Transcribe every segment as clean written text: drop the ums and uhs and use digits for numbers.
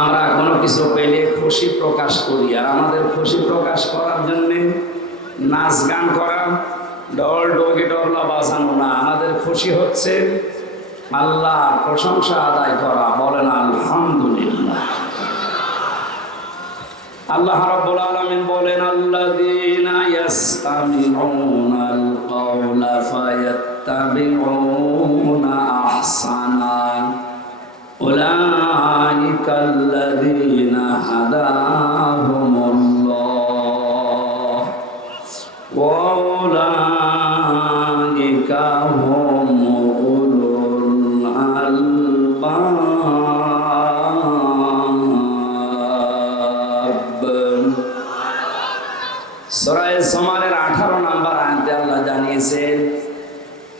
আমরা কোনো কিছু পেলে খুশি প্রকাশ করি, আর আমাদের খুশি প্রকাশ করার জন্যে নাচ গান করা, ডল ডগি ডরলা বাজানো না। আমাদের খুশি হচ্ছে আল্লাহ প্রশংসা আদায় করা। বলেন আলহামদুলিল্লাহ। আল্লাহ রাব্বুল আলামিন বলেন, আল্লাযীনা ইয়াসতামিউনাল কাওলা ফায়াত্তাবিউনা আহসানা উলাইকাল্লাযীনা হাদাহুমুল্লাহ ওয়া উলাইকা হুম উলুল আলবাব। সূরা জুমারের 18 নম্বর আয়াতে আল্লাহ জানিয়েছেন,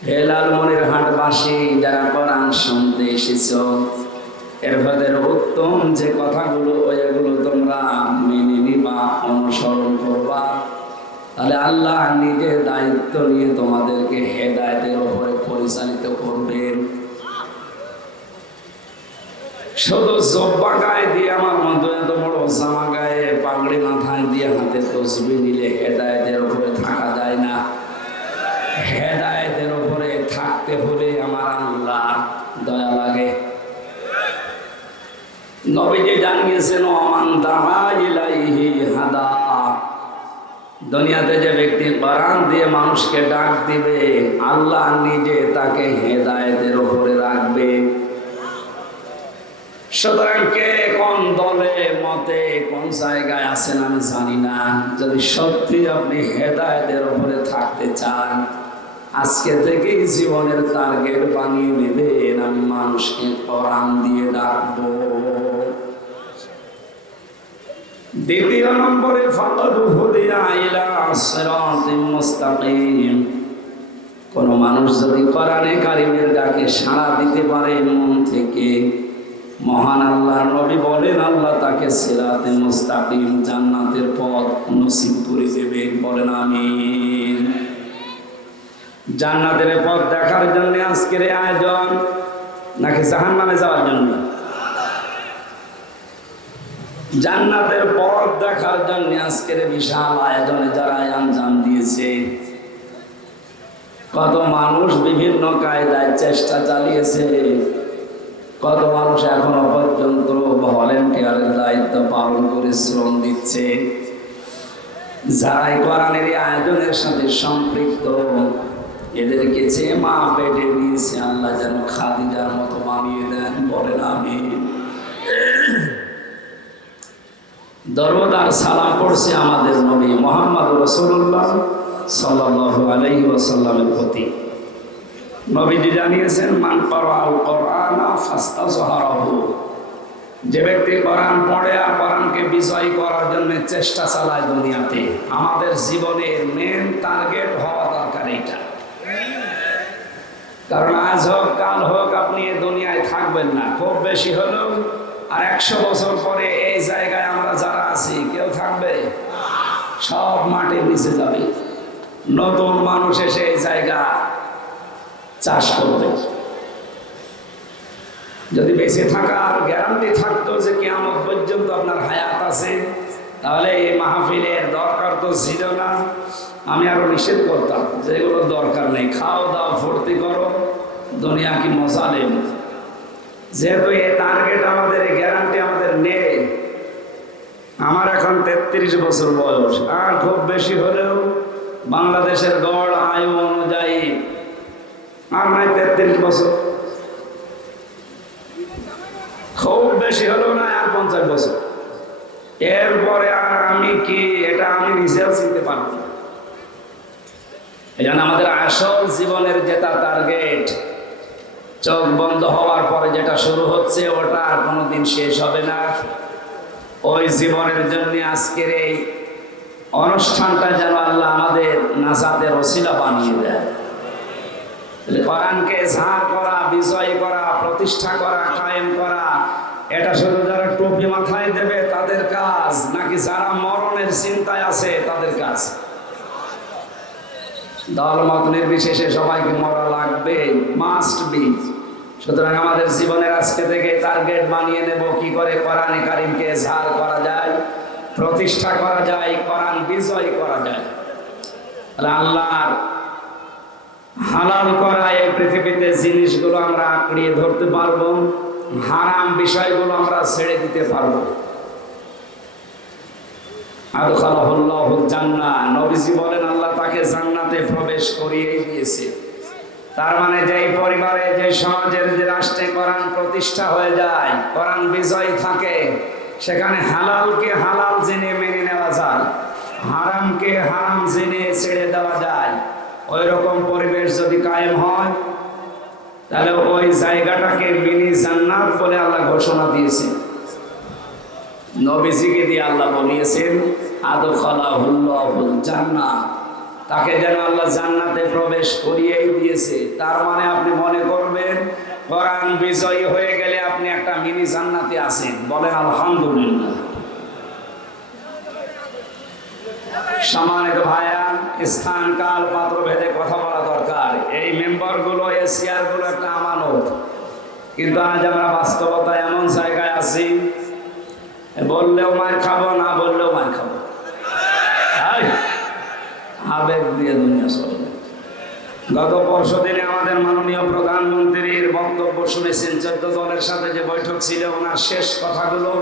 হে লালমনিরহাটবাসী যারা কোরআন শুনতে এসেছো, এর ভেতরে উত্তম যে কথাগুলো এগুলো তোমরা মেনে নিবা, অনুসরণ করবা, তাহলে আল্লাহ নিজে দায়িত্ব নিয়ে তোমাদেরকে হেদায়েতের উপরে পরিচালিত করবেন। শুধু জব্বা গায়ে দিয়ে আমার মতো এত বড় জামা গায়ে পাগড়ি মাথায় দিয়ে হাতে তসবিহ নিলে হেদায়েতের উপরে থাকা যায় না। হেদায়েতের উপরে থাকতে হলে আমার আল্লাহর দয়া লাগে। নবীজি জানিয়েছেন, ওমান দাআ ইলাইহি হাদা। দুনিয়াতে যে ব্যক্তি কোরআন দিয়ে মানুষকে ডাক দিবে, আল্লাহ নিজে তাকে হেদায়েতের উপরে রাখবে। সুতরাং কে কোন দলে মতে কোন জায়গায় আছেন আমি জানি না, যদি সত্যি আপনি হেদায়েতের উপরে থাকতে চান, আজকে থেকেই জীবনের টার্গেট বানিয়ে নেবেন, আমি মানুষকে কোরআন দিয়ে ডাকবো। দ্বিতীয় নম্বরে ফাকাদ হুদিয়া ইলা সিরাতিম মুস্তাকিম। কোন মানুষ যদি কোরআনে কারিমের ডাকে সাড়া দিতে পারে মন থেকে, মহান আল্লাহর নবী বলেন আল্লাহ তাকে সিরাতে মুস্তাকিম জান্নাতের পথ নসিব করে দেবেন। বলেন আমিন। জান্নাতের পথ দেখার জন্য আজকের আয়োজন নাকি জাহান্নামে যাওয়ার জন্য? জান্নাতের পথ দেখার জন্য আজকের বিশাল আয়োজনে যারা আঞ্জাম দিয়েছে। কত মানুষ বিভিন্ন কায়দায় চেষ্টা চালিয়েছে, কত মানুষ এখনো পর্যন্ত ভলেন্টিয়ারের দায়িত্ব পালন করে শ্রম দিচ্ছে। যারাই কোরআনের আয়োজনের সাথে সম্পৃক্ত, এদেরকে যে মা পেটে নিয়েছে আল্লাহ যেন খাদিজার মতো বানিয়ে দেন। বলেন আমিন। দরুদ আর সালাম পড়ছে আমাদের নবী মুহাম্মদ রাসূলুল্লাহ সাল্লাল্লাহু আলাইহি ওয়াসাল্লামের প্রতি। নবীজি জানিয়েছেন, মান ক্বারাআল কুরআনা ফাস্তাযহারাহু। যে ব্যক্তি কোরআন পড়ে আর কোরআনকে বিজয় করার জন্য চেষ্টা চালায় দুনিয়াতে, আমাদের জীবনের মেন টার্গেট হওয়া দরকার এটা। কারণ আজ হোক কাল হোক আপনি এই দুনিয়ায় থাকবেন না, খুব বেশি হলেও আর 100 বছর পরে এই জায়গায় আমরা যারা আছি কেউ থাকবে? সব মাটির নিচে যাবে। নতুন মানুষ এসে এই জায়গা চাষ করবে। যদি বেঁচে থাকার গ্যারান্টি থাকতো যে কিয়ামত পর্যন্ত আপনার হায়াত আছে, তাহলে এই মাহফিলের দরকার তো ছিল না। আমি আরো নিষেধ করতাম যে এগুলো দরকার নেই, খাও দাও ফুর্তি করো, দুনিয়া কি মজা নেই। যেহেতু এই টার্গেট আমাদের, এই গ্যারান্টি আমাদের নেই। আমার এখন 33 বছর বয়স, আর খুব বেশি হলেও বাংলাদেশের গড় আয়ু অনুযায়ী আর নাই 33 বছর, খুব বেশি হলেও না আর 50 বছর। এরপরে আর আমি কি, এটা আমি নিজেও চিনতে পারবো না। এই জন্য আমাদের আসল জীবনের যেটা টার্গেট, চোখ বন্ধ হওয়ার পরে যেটা শুরু হচ্ছে ওটা আর কোনোদিন শেষ হবে না। ওই জীবনের জন্য আজকের এই অনুষ্ঠানটা যেন আল্লাহ আমাদের নাজাতের ওসিলা বানিয়ে দেয়। কোরআনকে ঝাড় করা, বিজয় করা, প্রতিষ্ঠা করা, কায়েম করা, এটা শুধু যারা টুপি মাথায় দেবে তাদের কাজ, নাকি যারা মরণের চিন্তায় আছে তাদের কাজ? দল মত নির্বিশেষে সবাইকে মরা লাগবে, মাস্ট বি। সুতরাং আমাদের জীবনের আজকে থেকে টার্গেট বানিয়ে নেব কি করে কোরআনে কারিমকে ঝাড় করা যায়, প্রতিষ্ঠা করা যায়, কোরআন বিজয় করা যায়। আল্লাহর হালাল করা এই পৃথিবীতে জিনিসগুলো আমরা আঁকড়িয়ে ধরতে পারবো, হারাম বিষয়গুলো আমরা ছেড়ে দিতে পারবো। আদখালাহুল্লাহুল জান্নাহ, নবীজি বলেন আল্লাহ তাকে জান্নাতে প্রবেশ করিয়ে দিয়েছে। তার মানে যেই পরিবারে, যে সমাজের, যে রাষ্ট্রে কোরআন প্রতিষ্ঠা হয়ে যায়, কোরআন বিজয় থাকে, সেখানে হালালকে হালাল জেনে মেনে নেওয়া যায়, হারামকে হারাম জেনে ছেড়ে দেওয়া যায়। ওই রকম পরিবেশ যদি কায়েম হয়, তাহলে ওই জায়গাটাকে মিনি জান্নাত বলে আল্লাহ ঘোষণা দিয়েছে। নবীজিকে দিয়ে আল্লাহ বলিয়েছেন আদখালাহুল্লাহুল জান্নাহ, তাকে যেন আল্লাহ জান্নাতে প্রবেশ করিয়েই দিয়েছে। তার মানে আপনি মনে করবেন কোরআন বিজয়ী হয়ে গেলে আপনি একটা মিনি জান্নাতে আছেন। বলেন আলহামদুলিল্লাহ। সম্মানিত ভাইয়া, স্থান কাল পাত্র ভেদে কথা বলা দরকার। এই মেম্বারগুলো, এই চেয়ারগুলো একটা আমানত, কিন্তু আজ আমরা বাস্তবতা এমন জায়গায় আছি, বললেও মার খাবো, না বললেও মার খাবো, আবেগ দিয়ে দুনিয়া চলে। গত পরশু দিনে আমাদের মাননীয় প্রধানমন্ত্রীর বক্তব্য শুনেছেন। 14 দলের সাথে যে বৈঠক ছিল, ওনার শেষ কথাগুলো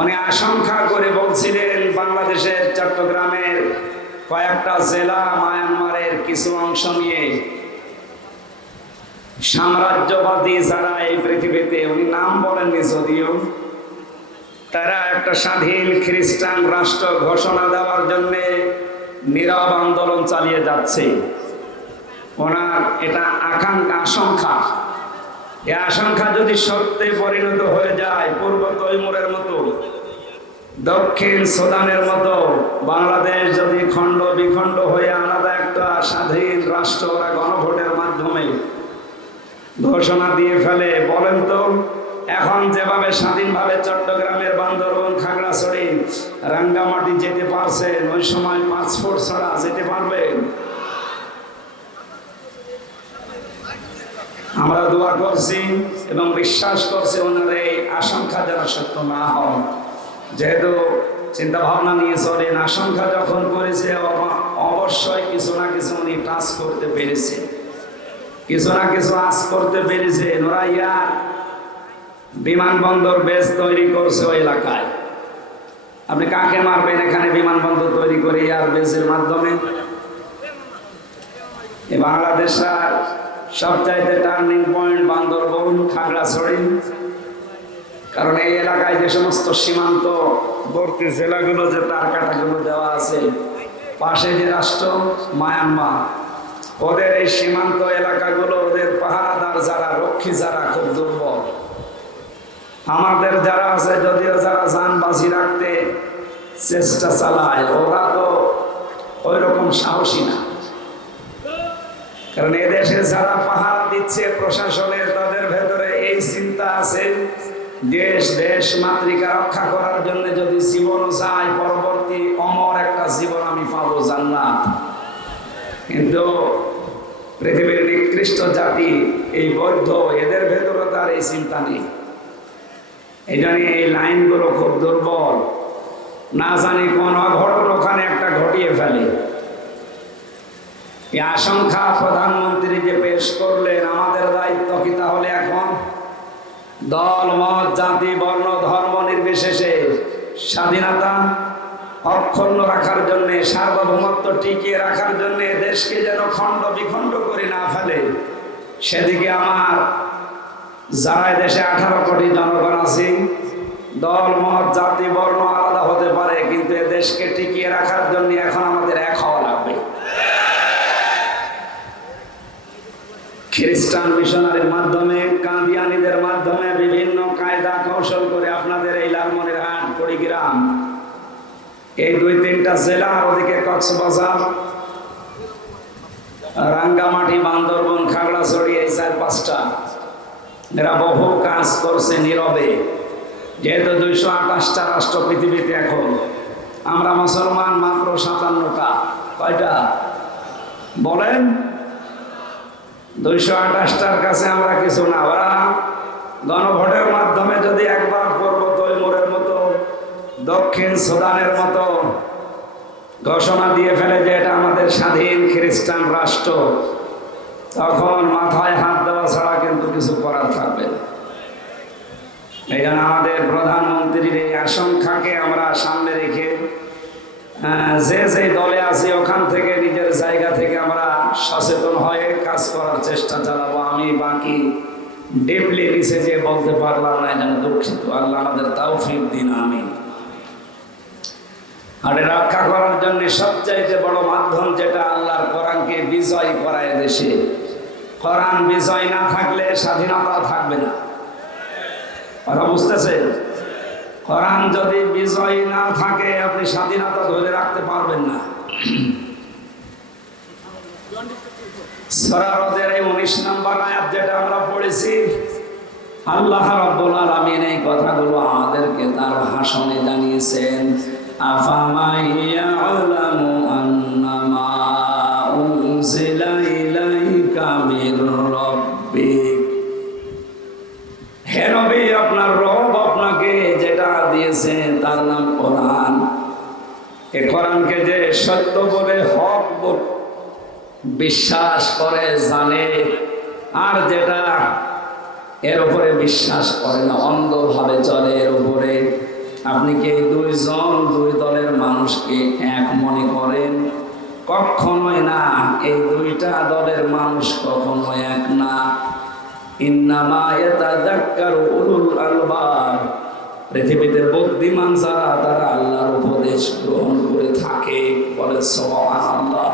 উনি আশঙ্কা করে বলছিলেন বাংলাদেশের চট্টগ্রামের কয়েকটা জেলা মায়ানমারের কিছু অংশ নিয়ে সাম্রাজ্যবাদী যারা এই পৃথিবীতে, উনি নাম বলেননি যদিও, তারা একটা স্বাধীন খ্রিস্টান রাষ্ট্র ঘোষণা দেওয়ার জন্য নীরব আন্দোলন চালিয়ে যাচ্ছে। ওনার এটা আশঙ্কা। এই আশঙ্কা যদি সত্যি পরিণত হয়ে যায়, পূর্ব তৈমুরের মতো, দক্ষিণ সুদানের মতো, বাংলাদেশ যদি খণ্ড বিখণ্ড হয়ে আলাদা একটা স্বাধীন রাষ্ট্র ওরা গণভোটের মাধ্যমে ঘোষণা দিয়ে ফেলে, বলেন তো এখন যেভাবে স্বাধীনভাবে চট্টগ্রামের বান্দরবান, খাগড়াছড়ি, রাঙ্গামাটি যেতে পারছেন, ওই সময় পাসপোর্ট ছাড়া যেতে পারবেন? আমরা দোয়া করছি এবং বিশ্বাস করছি ওনার এই আশঙ্কা যেন সত্য না হয়। যেহেতু চিন্তা ভাবনা নিয়ে চলেন, আশঙ্কা যখন করেছে অবশ্যই কিছু না কিছু উনি টাচ করতে পেরেছে, কিছু না কিছু আজ করতে পেরেছে। ওরা ইয়ার বিমানবন্দর বেস তৈরি করছে ওই এলাকায়। আপনি কাকে মারবেন এখানে বিমানবন্দর তৈরি করে এয়ার বেসের মাধ্যমে? বাংলাদেশের সবচাইতে টার্নিং পয়েন্ট বান্দরবন, খাগড়াছড়ি, কারণ এই এলাকায় যে সমস্ত সীমান্তবর্তী জেলাগুলো, যে তার কাটাগুলো দেওয়া আছে, পাশে যে রাষ্ট্র মায়ানমার, ওদের এই সীমান্ত এলাকাগুলো, ওদের পাহারাদার যারা, রক্ষী যারা, খুব দুর্বল। আমাদের যারা আছে, যদিও যারা জান বাজি রাখতে চেষ্টা চালায়, ওরা তো ওই রকম সাহসী না। কারণ এদেশে যারা পাহারা দিচ্ছে প্রশাসনের, তাদের ভেতরে এই চিন্তা আছে, দেশ মাতৃকা রক্ষা করার জন্য যদি জীবনও চাই, পরবর্তী অমর একটা জীবন আমি পাবো, জান্নাত। কিন্তু পৃথিবীর নিকৃষ্ট জাতি এই বৌদ্ধ, এদের ভেতরে তার এই চিন্তা নেই। এই জন্য এই লাইনগুলো খুব দুর্বল। না জানি কোন অঘটন ওখানে একটা ঘটিয়ে ফেলে। এই আশঙ্কা প্রধানমন্ত্রী যে পেশ করলেন, আমাদের দায়িত্ব কি তাহলে এখন দল, মত, জাতি, বর্ণ, ধর্ম নির্বিশেষে স্বাধীনতা অক্ষুণ্ণ রাখার জন্যে, সার্বভৌমত্ব টিকিয়ে রাখার জন্যে, দেশকে যেন খণ্ড বিখণ্ড করে না ফেলে, সেদিকে আমার যারা দেশে 18 কোটি জনগণ আছে, দল, মত, জাতি, বর্ণ আলাদা হতে পারে, কিন্তু এ দেশকে টিকিয়ে রাখার জন্য এখন আমাদের এক হওয়া লাগবে। খ্রিস্টান মিশনারির মাধ্যমে, কাদিয়ানীদের মাধ্যমে বিভিন্ন কায়দা কৌশল করে আপনাদের এই লালমনিরহাট, কুড়িগ্রাম, এই 2-3টা জেলা, আর ওদিকে কক্সবাজার, রাঙ্গামাটি, বান্দরবন, খাগড়াছড়ি, এই 4-5টা, এরা বহু কাজ করছে নীরবে। যেহেতু 228টা রাষ্ট্র পৃথিবীতে, এখন আমরা মুসলমান মাত্র 57টা। কয়টা বলেন? 228টার কাছে আমরা কিছু না। ওরা গণভোটের মাধ্যমে যদি একবার পূর্ব তৈমুরের মতো, দক্ষিণ সুদানের মতো ঘোষণা দিয়ে ফেলে যে এটা আমাদের স্বাধীন খ্রিস্টান রাষ্ট্র, তখন মাথায় হাত দেওয়া ছাড়া কিন্তু কিছু করার থাকবে না। এই জন্য আমাদের প্রধানমন্ত্রীর এই আশঙ্কাকে আমরা সামনে রেখে যে যে দলে আছি ওখান থেকে নিজের জায়গা থেকে আমরা সচেতন হয়ে কাজ করার চেষ্টা চালাবো। আমি বাকি ডিপলি নিচে যে বলতে পারলাম না, যেন দুঃখিত। আল্লাহ আমাদের তৌফিক দিন, আমিন। আর রক্ষা করার জন্য সবচাইতে বড় মাধ্যম যেটা, আল্লাহর কোরআনকে বিজয় করায় দেশে। কোরআন বিজয় না থাকলে স্বাধীনতা থাকবে না। কথা বুঝতেছেন? কোরআন যদি বিজয় না থাকে আপনি স্বাধীনতা ধরে রাখতে পারবেন না। সূরা রদের এই 19 নম্বর আয়াত যেটা আমরা পড়েছি, আল্লাহ রাব্বুল আলামিন এই কথাগুলো আমাদেরকে তার ভাষণে জানিয়েছেন। আফামান ইয়ালামু আন্নামা উনজিলা ইলাইকা মির রাব্বিক, হে নবী আপনার রব আপনাকে যেটা দিয়েছেন তার নাম কোরআন। এই কোরআনকে যে সত্য বলে হক বলে বিশ্বাস করে জানে, আর যেটা এর উপরে বিশ্বাস করে না, অন্ধভাবে চলে এর উপরে, আপনি কি এই দুই দলের মানুষকে এক মনে করেন? কখনোই না। এই দুইটা দলের মানুষ কখনো এক না। ইন্নামা ইয়াতাযাক্কারু উলুল আলবাব, পৃথিবীতে বুদ্ধিমান যারা তারা আল্লাহর উপদেশ গ্রহণ করে থাকে। বলে সুবহানাল্লাহ।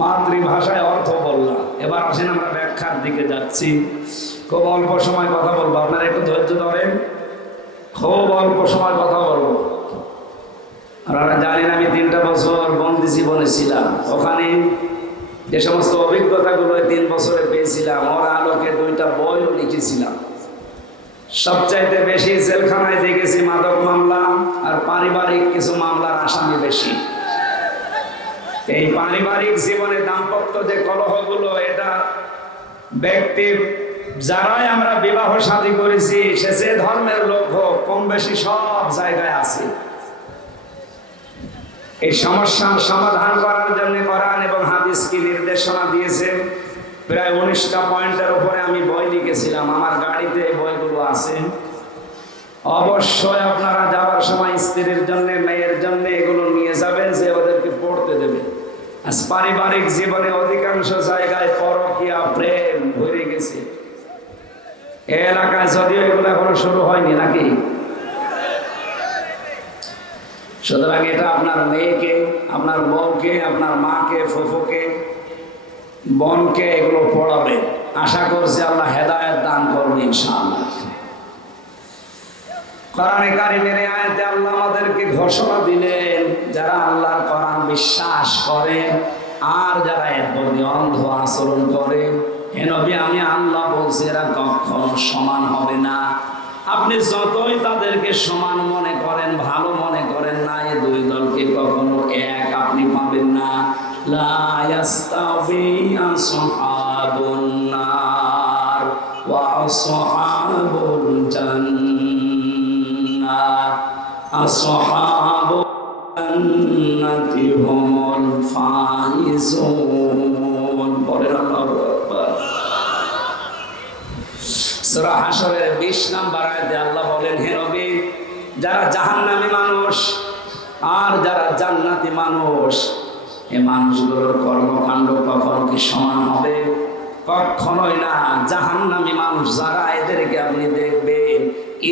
মাতৃভাষায় অর্থ বললাম, এবার আসেন আমরা ব্যাখ্যার দিকে যাচ্ছি। খুব অল্প সময় কথা বলবো, আপনারা একটু ধৈর্য ধরেন। খুব অল্প সময় কথা বলবো। আপনারা জানেন আমি 3টা বছর বন্দি জীবনে ছিলাম। ওখানে যে সমস্ত অভিজ্ঞতাগুলো 3 বছরে পেয়েছিলাম, ওর আলোকে 2টা বইও লিখেছিলাম। সবচাইতে বেশি জেলখানায় দেখেছি মাদক মামলা আর পারিবারিক কিছু মামলার আসামি বেশি। এই পারিবারিক জীবনে দাম্পত্য যে কলহগুলো, এটা ব্যক্তির যারাই আমরা বিবাহ শাদী করেছি, সে যে ধর্মের লোক হোক, কম বেশি সব জায়গায় আছে। এই সমস্যার সমাধান করার জন্য কোরআন এবং হাদিস কি নির্দেশনা দিয়েছে। প্রায় 19টা পয়েন্টের উপরে আমি বই লিখেছিলাম, আমার গাড়িতে এই বইগুলো আছে। অবশ্যই আপনারা যাওয়ার সময় স্ত্রীর জন্য, মেয়ের জন্য এগুলো নিয়ে যাবেন, যে ওদেরকে পড়তে দেবে। আজ পারিবারিক জীবনে অধিকাংশ জায়গায় পরকীয়া প্রেম ভরে গেছে। এই এলাকায় যদিও এগুলো এখনো শুরু হয়নি নাকি। সুতরাং এটা আপনার মেয়েকে, আপনার বউকে, আপনার মাকে, ফুফুকে, বোনকে এগুলো পড়াবে। আশা করছি আল্লাহ হেদায়েত দান করবে ইনশাআল্লাহ। কোরআনে কারিমের আয়াতে আল্লাহ আমাদেরকে ঘোষণা দিলেন, যারা আল্লাহর কোরআন বিশ্বাস করে আর যারা এর প্রতি অন্ধ আচরণ করে, হে নবী আমি আল্লাহ বলছি এরা কখনো সমান হবে না। আপনি যতই তাদেরকে সমান মনে করেন, ভালো মনে করেন না, এই দুই দলকে কখনো এক আপনি পাবেন না। লা ইয়াস্তাবি আসহাবুন নার ওয়া আসহাবুল জান্নাহ, আসহাবুল জান্নাতি হুমুল ফাইজুন। পরের আল্লাহু আকবার। সূরা হাশরের 20 নম্বর আয়াতে আল্লাহ বলেন, হে নবী যারা জাহান্নামী মানুষ আর যারা জান্নাতি মানুষ, এই মানুষগুলোর কর্মকাণ্ড কখনো কি সমান হবে? কখনোই না। জাহান্নামী মানুষ যারা, এদেরকে আপনি দেখবেন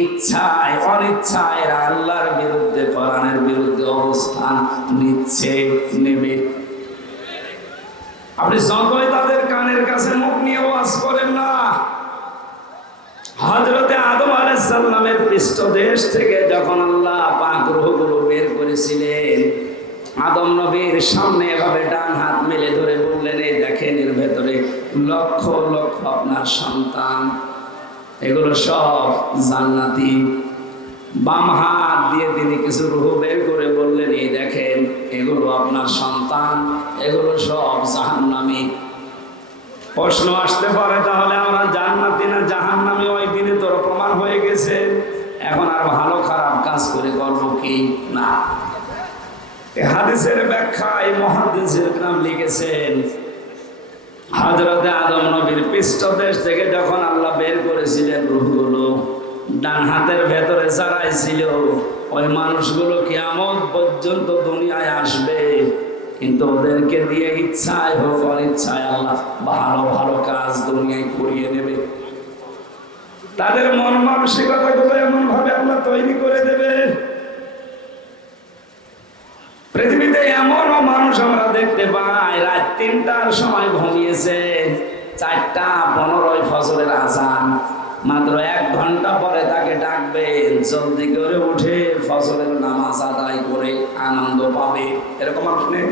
ইচ্ছায় অনিচ্ছায় এরা আল্লাহর বিরুদ্ধে, কোরআনের বিরুদ্ধে অবস্থান নেবে। আপনি যতই তাদের কানের কাছে মুখ নিয়ে ওয়াজ করেন না। হযরতে আদম আলাইহিস সালামের পৃষ্ঠদেশ থেকে যখন আল্লাহ পাক রূহগুলো বের করেছিলেন, আদম নবীর সামনে এভাবে ডান হাত মেলে ধরে বললেন, এই দেখেন এর ভেতরে লক্ষ লক্ষ আপনার সন্তান, এগুলো সব জান্নাতি। বাম হাত দিয়ে তিনি কিছু রূহ বের করে বললেন, এই দেখেন এগুলো আপনার সন্তান, এগুলো সব জাহান্নামী। প্রশ্ন আসতে পারে, তাহলে আমরা জান্নাতি না জাহান্নামী ওই দিনে তোর প্রমাণ হয়ে গেছে, এখন আর ভালো খারাপ কাজ করে করবো কি না। এই হাদিসের ব্যাখ্যায় মুহাদ্দিসের নাম লিখেছেন, হযরতে আদম নবীর পৃষ্ঠদেশ থেকে যখন আল্লাহ বের করেছিলেন রূহগুলো, ডান হাতের ভেতরে যারাই ছিল ওই মানুষগুলো কিয়ামত পর্যন্ত দুনিয়ায় আসবে, কিন্তু ওদেরকে দিয়ে ইচ্ছায় হোক অনিচ্ছায় আল্লাহ ভালো ভালো কাজ দুনিয়ায় করিয়ে নেবে। তাদের মন মানসিকতাগুলো এমন ভাবে আল্লাহ তৈরি করে দেবে। পৃথিবীতে এমনও মানুষ আমরা দেখতে পাই, রাত ৩টার সময় ঘুমিয়েছে, ৪:১৫ ফজরের আযান, মাত্র ১ ঘন্টা পরে তাকে ডাকবেন, জলদি করে উঠে ফজরের নামাজ আদায় করে আনন্দ পাবে। এরকম মানুষ নেই?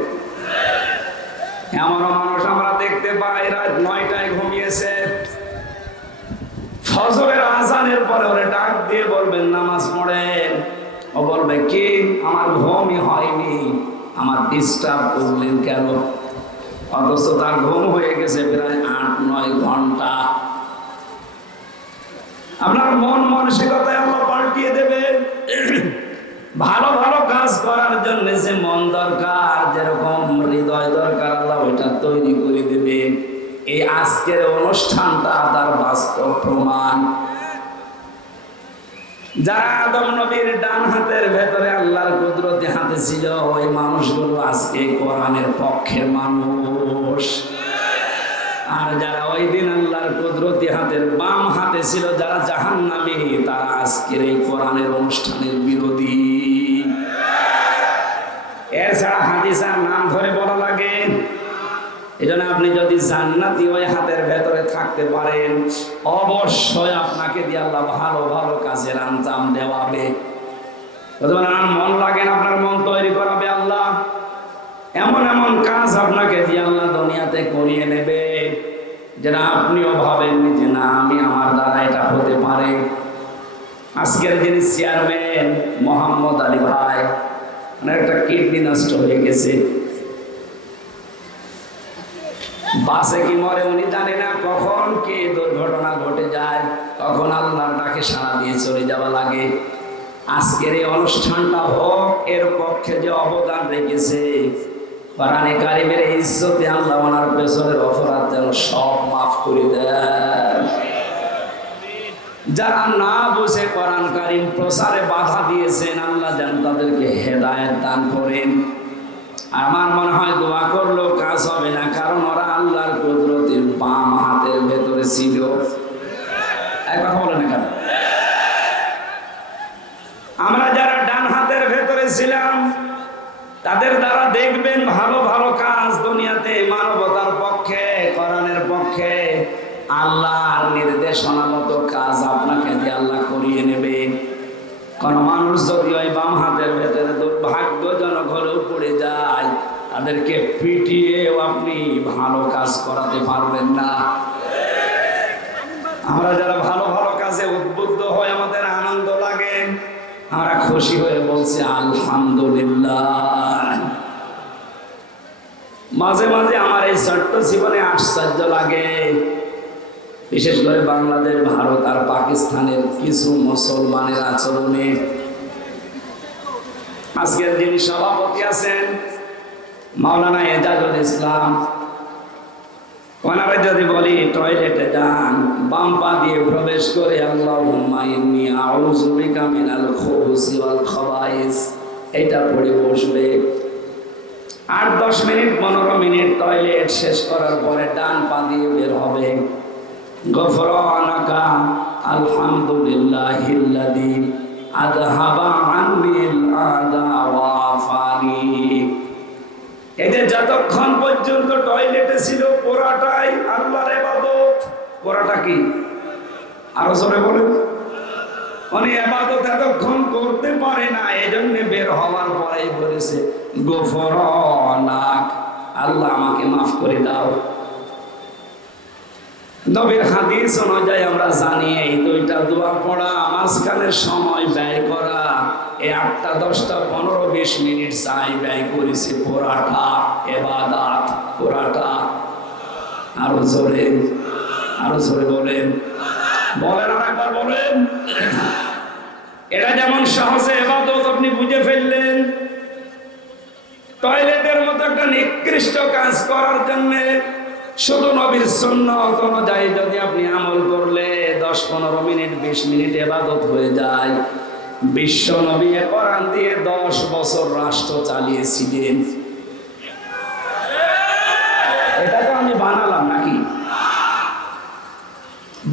এমনও মানুষ আমরা দেখতে পাই, রাত ৯টায় ঘুমিয়েছে, ফজরের আযানের পরে ওরে ডাক দিয়ে বলবেন নামাজ পড়েন, ও বলবে কি আমার ঘুমই হয়নি, আমার ডিস্টার্ব করলেন কেন? অথচ তার ঘুম হয়ে গেছে প্রায় ৮-৯ ঘন্টা। আপনার মন মানসিকতায় আল্লাহ পাল্টিয়ে দেবে। ভালো ভালো কাজ করার জন্য যে মন দরকার, যেরকম হৃদয় দরকার, আল্লাহ ওইটা তৈরি করে দেবে। এই আজকের অনুষ্ঠানটা তার বাস্তব প্রমাণ। যারা আদম নবীর ডান হাতের ভেতরে আল্লাহর কুদরতি হাতে ছিল, ওই মানুষগুলো আজকে কোরআনের পক্ষের মানুষ। আর যারা ওই দিন আল্লাহর কুদরতি হাতের বাম হাতে ছিল, যারা জাহান্নামী, তারা আজকের এই কোরআনের অনুষ্ঠানের বিরোধী। এছাড়া হাদিসের নাম ধরে বলা লাগে। এজন্য আপনি যদি জান্নাতি ওই হাতের ভেতরে থাকতে পারেন, অবশ্যই আপনাকে দিয়ে আল্লাহ ভালো ভালো কাজের আঞ্জাম দেওয়াবে। আমার মন লাগে না, আপনার মন তৈরি করাবে আল্লাহ। এমন এমন কাজ আপনাকে দিয়ে আল্লাহ দুনিয়াতে করিয়ে নেবে, যেটা আপনিও ভাবেননি যে না আমি আমার দ্বারা এটা হতে পারে। আজকের যিনি চেয়ারম্যান মোহাম্মদ আলী ভাই, মানে একটা কিডনি নষ্ট হয়ে গেছে, বাসে কি মরে উনি জানে না, কখন কি দুর্ঘটনা ঘটে যায়, কখন আল্লাহর ডাকে সাড়া দিয়ে চলে যাওয়া লাগে। আজকের এই অনুষ্ঠানটা হোক, এর পক্ষে যে অবদান রেখেছে, কোরআনে কারিমের ইজ্জতে আল্লাহ ওনার পেছনের অপরাধ যেন সব মাফ করে দেন। যারা না বুঝে কোরআন কারিম প্রচারে বাধা দিয়েছেন, আল্লাহ যেন তাদেরকে হেদায়েত দান করেন। আমার মনে হয় দোয়া করলেও কাজ হবে না, কারণ ওরা আল্লাহর কুদরতের বাম হাতের ভেতরে ছিল। এক কথা বলে না কেন? আমরা যারা ডান হাতের ভেতরে ছিলাম, তাদের দ্বারা দেখবেন ভালো ভালো কাজ দুনিয়াতে মানবতার পক্ষে, কোরআনের পক্ষে, আল্লাহর নির্দেশনা মতো কাজ আপনাকে দিয়ে আল্লাহ করিয়ে নেবে। কোন মানুষ যদি ওই বাম হাতের ভেতরে দুর্ভাগ্যজনক হলেও পড়ে যায়, তাদেরকে পিটিয়েও আপনি ভালো কাজ করাতে পারবেন না। আমরা যারা ভালো ভালো কাজে উদ্বুদ্ধ হয়, আমাদের আনন্দ লাগে, আমরা খুশি হয়ে বলছি আলহামদুলিল্লাহ। মাঝে মাঝে আমার এই ছোট্ট জীবনে আশ্চর্য লাগে, বিশেষ করে বাংলাদেশ, ভারত আর পাকিস্তানের কিছু মুসলমানের আচরণে। আজকের যিনি সভাপতি আছেন মাওলানা এজাজুল ইসলাম, ওনারা যদি বলি টয়লেটে যান, বাম পা দিয়ে প্রবেশ করে আল্লাহুম্মা ইন্নী আউযু বিকা মিনাল খুবুসি ওয়াল খাবাইস, এটা পড়ে বসবে। ৮-১০ মিনিট ১৫ মিনিট টয়লেট শেষ করার পরে ডান পা দিয়ে বের হবে, গফরানাকা আলহামদুলিল্লাহিল্লাযী আযহাবা আন্নিল আযা ওয়া আফানি। এই যে যতক্ষণ পর্যন্ত টয়লেটে ছিল, পুরাটাই আল্লাহর ইবাদত। পুরাটা কি? আরো জোরে বলেন। উনি ইবাদত এতক্ষণ করতে পারে না, এজন্য বের হওয়ার পরেই বলেছে গফরানাক, আল্লাহ আমাকে মাফ করে দাও। নবীর হাদিস অনুযায়ী আমরা জানি এই দুইটা দোয়া পড়া, মাঝখানের সময় ব্যয় করা, এই ৮টা ১০টা ১৫-২০ মিনিট চাই ব্যয় করেছে পুরাটা ইবাদত, পুরাটা। আরো জোরে, আরো জোরে বলেন, বলেন আর একবার বলেন। এটা যেমন সহজে ইবাদত আপনি বুঝে ফেললেন, টয়লেটের মতো একটা নিকৃষ্ট কাজ করার জন্য শুধু নবীর সুন্নাত অনুযায়ী যদি আপনি আমল করলে 10-15 মিনিট 20 মিনিট ইবাদত হয়ে যায়। বিশ্ব নবী কোরআন দিয়ে 10 বছর রাষ্ট্র চালিয়েছিলেন। এটা তো আমি বানালাম নাকি?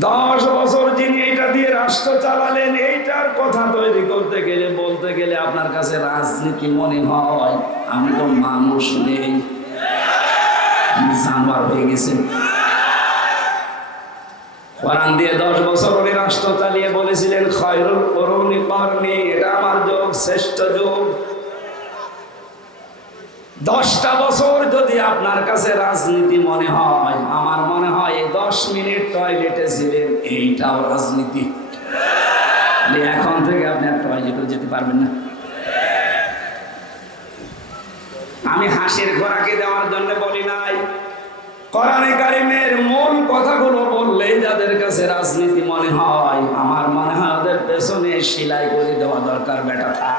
10 বছর যিনি এটা দিয়ে রাষ্ট্র চালালেন, এইটার কথা তৈরি করতে গেলে বলতে গেলে আপনার কাছে রাজনীতি মনে হয়। আমি তো মানুষ নেই, জানোয়ার হয়ে গেছেন। কোরআন দিয়ে 10 বছর উনি রাষ্ট্র চালিয়ে বলেছিলেন খায়রুল কুরুনি কারনি, এটা আমার যুগ, শ্রেষ্ঠ যুগ। 10টা বছর যদি আপনার কাছে রাজনীতি মনে হয়, আমার মনে হয় 10 মিনিট টয়লেটে ছিলেন, এইটাও রাজনীতি। এখন থেকে আপনি আর টয়লেটে যেতে পারবেন না। আমি হাসির খোরাকি দেওয়ার জন্য বলি নাই, কোরআনে কারিমের মূল কথাগুলো বললেই যাদের কাছে রাজনীতি মনে হয়, আমার মনে হয় ওদের পেছনে সেলাই করে দেওয়া দরকার। বেটা থাক,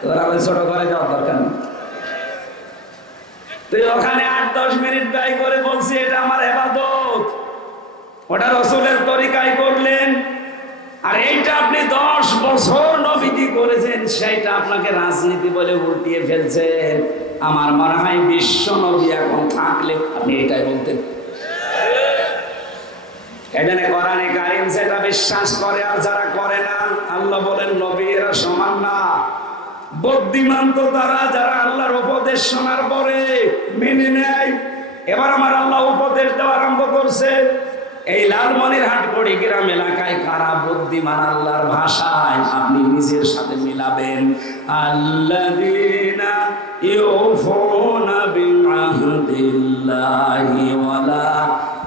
তোরা ছোট করে যাওয়ার দরকার নেই। তুই ওখানে 8-10 মিনিট ব্যয় করে বলছি এটা আমার ইবাদত, ওটা রাসূলের তরিকায় করলেন। আর এইটা আপনি 10 বছর নবীজি করেছেন, সেইটা আপনাকে রাজনীতি বলে উল্টিয়ে ফেলছেন। আমার মনে হয় বিশ্ব নবী এখন থাকলে আপনি এটাই বলতেন। এখানে কোরআনে কারিম যেটা বিশ্বাস করে আর যারা করে না, আল্লাহ বলেন নবী এরা সমান না। বুদ্ধিমান তো তারা যারা আল্লাহর উপদেশ শোনার পরে মেনে নেয়। এবার আমার আল্লাহ উপদেশ দেওয়া আরম্ভ করছে। এই লালমনিরহাট কুড়িগ্রাম এলাকায় কারা বুদ্ধিমান আল্লাহর ভাষায় আপনি নিজের সাথে মিলাবেন। আল্লাযীনা ইউফুনা বিআহদিল্লাহি ওয়া লা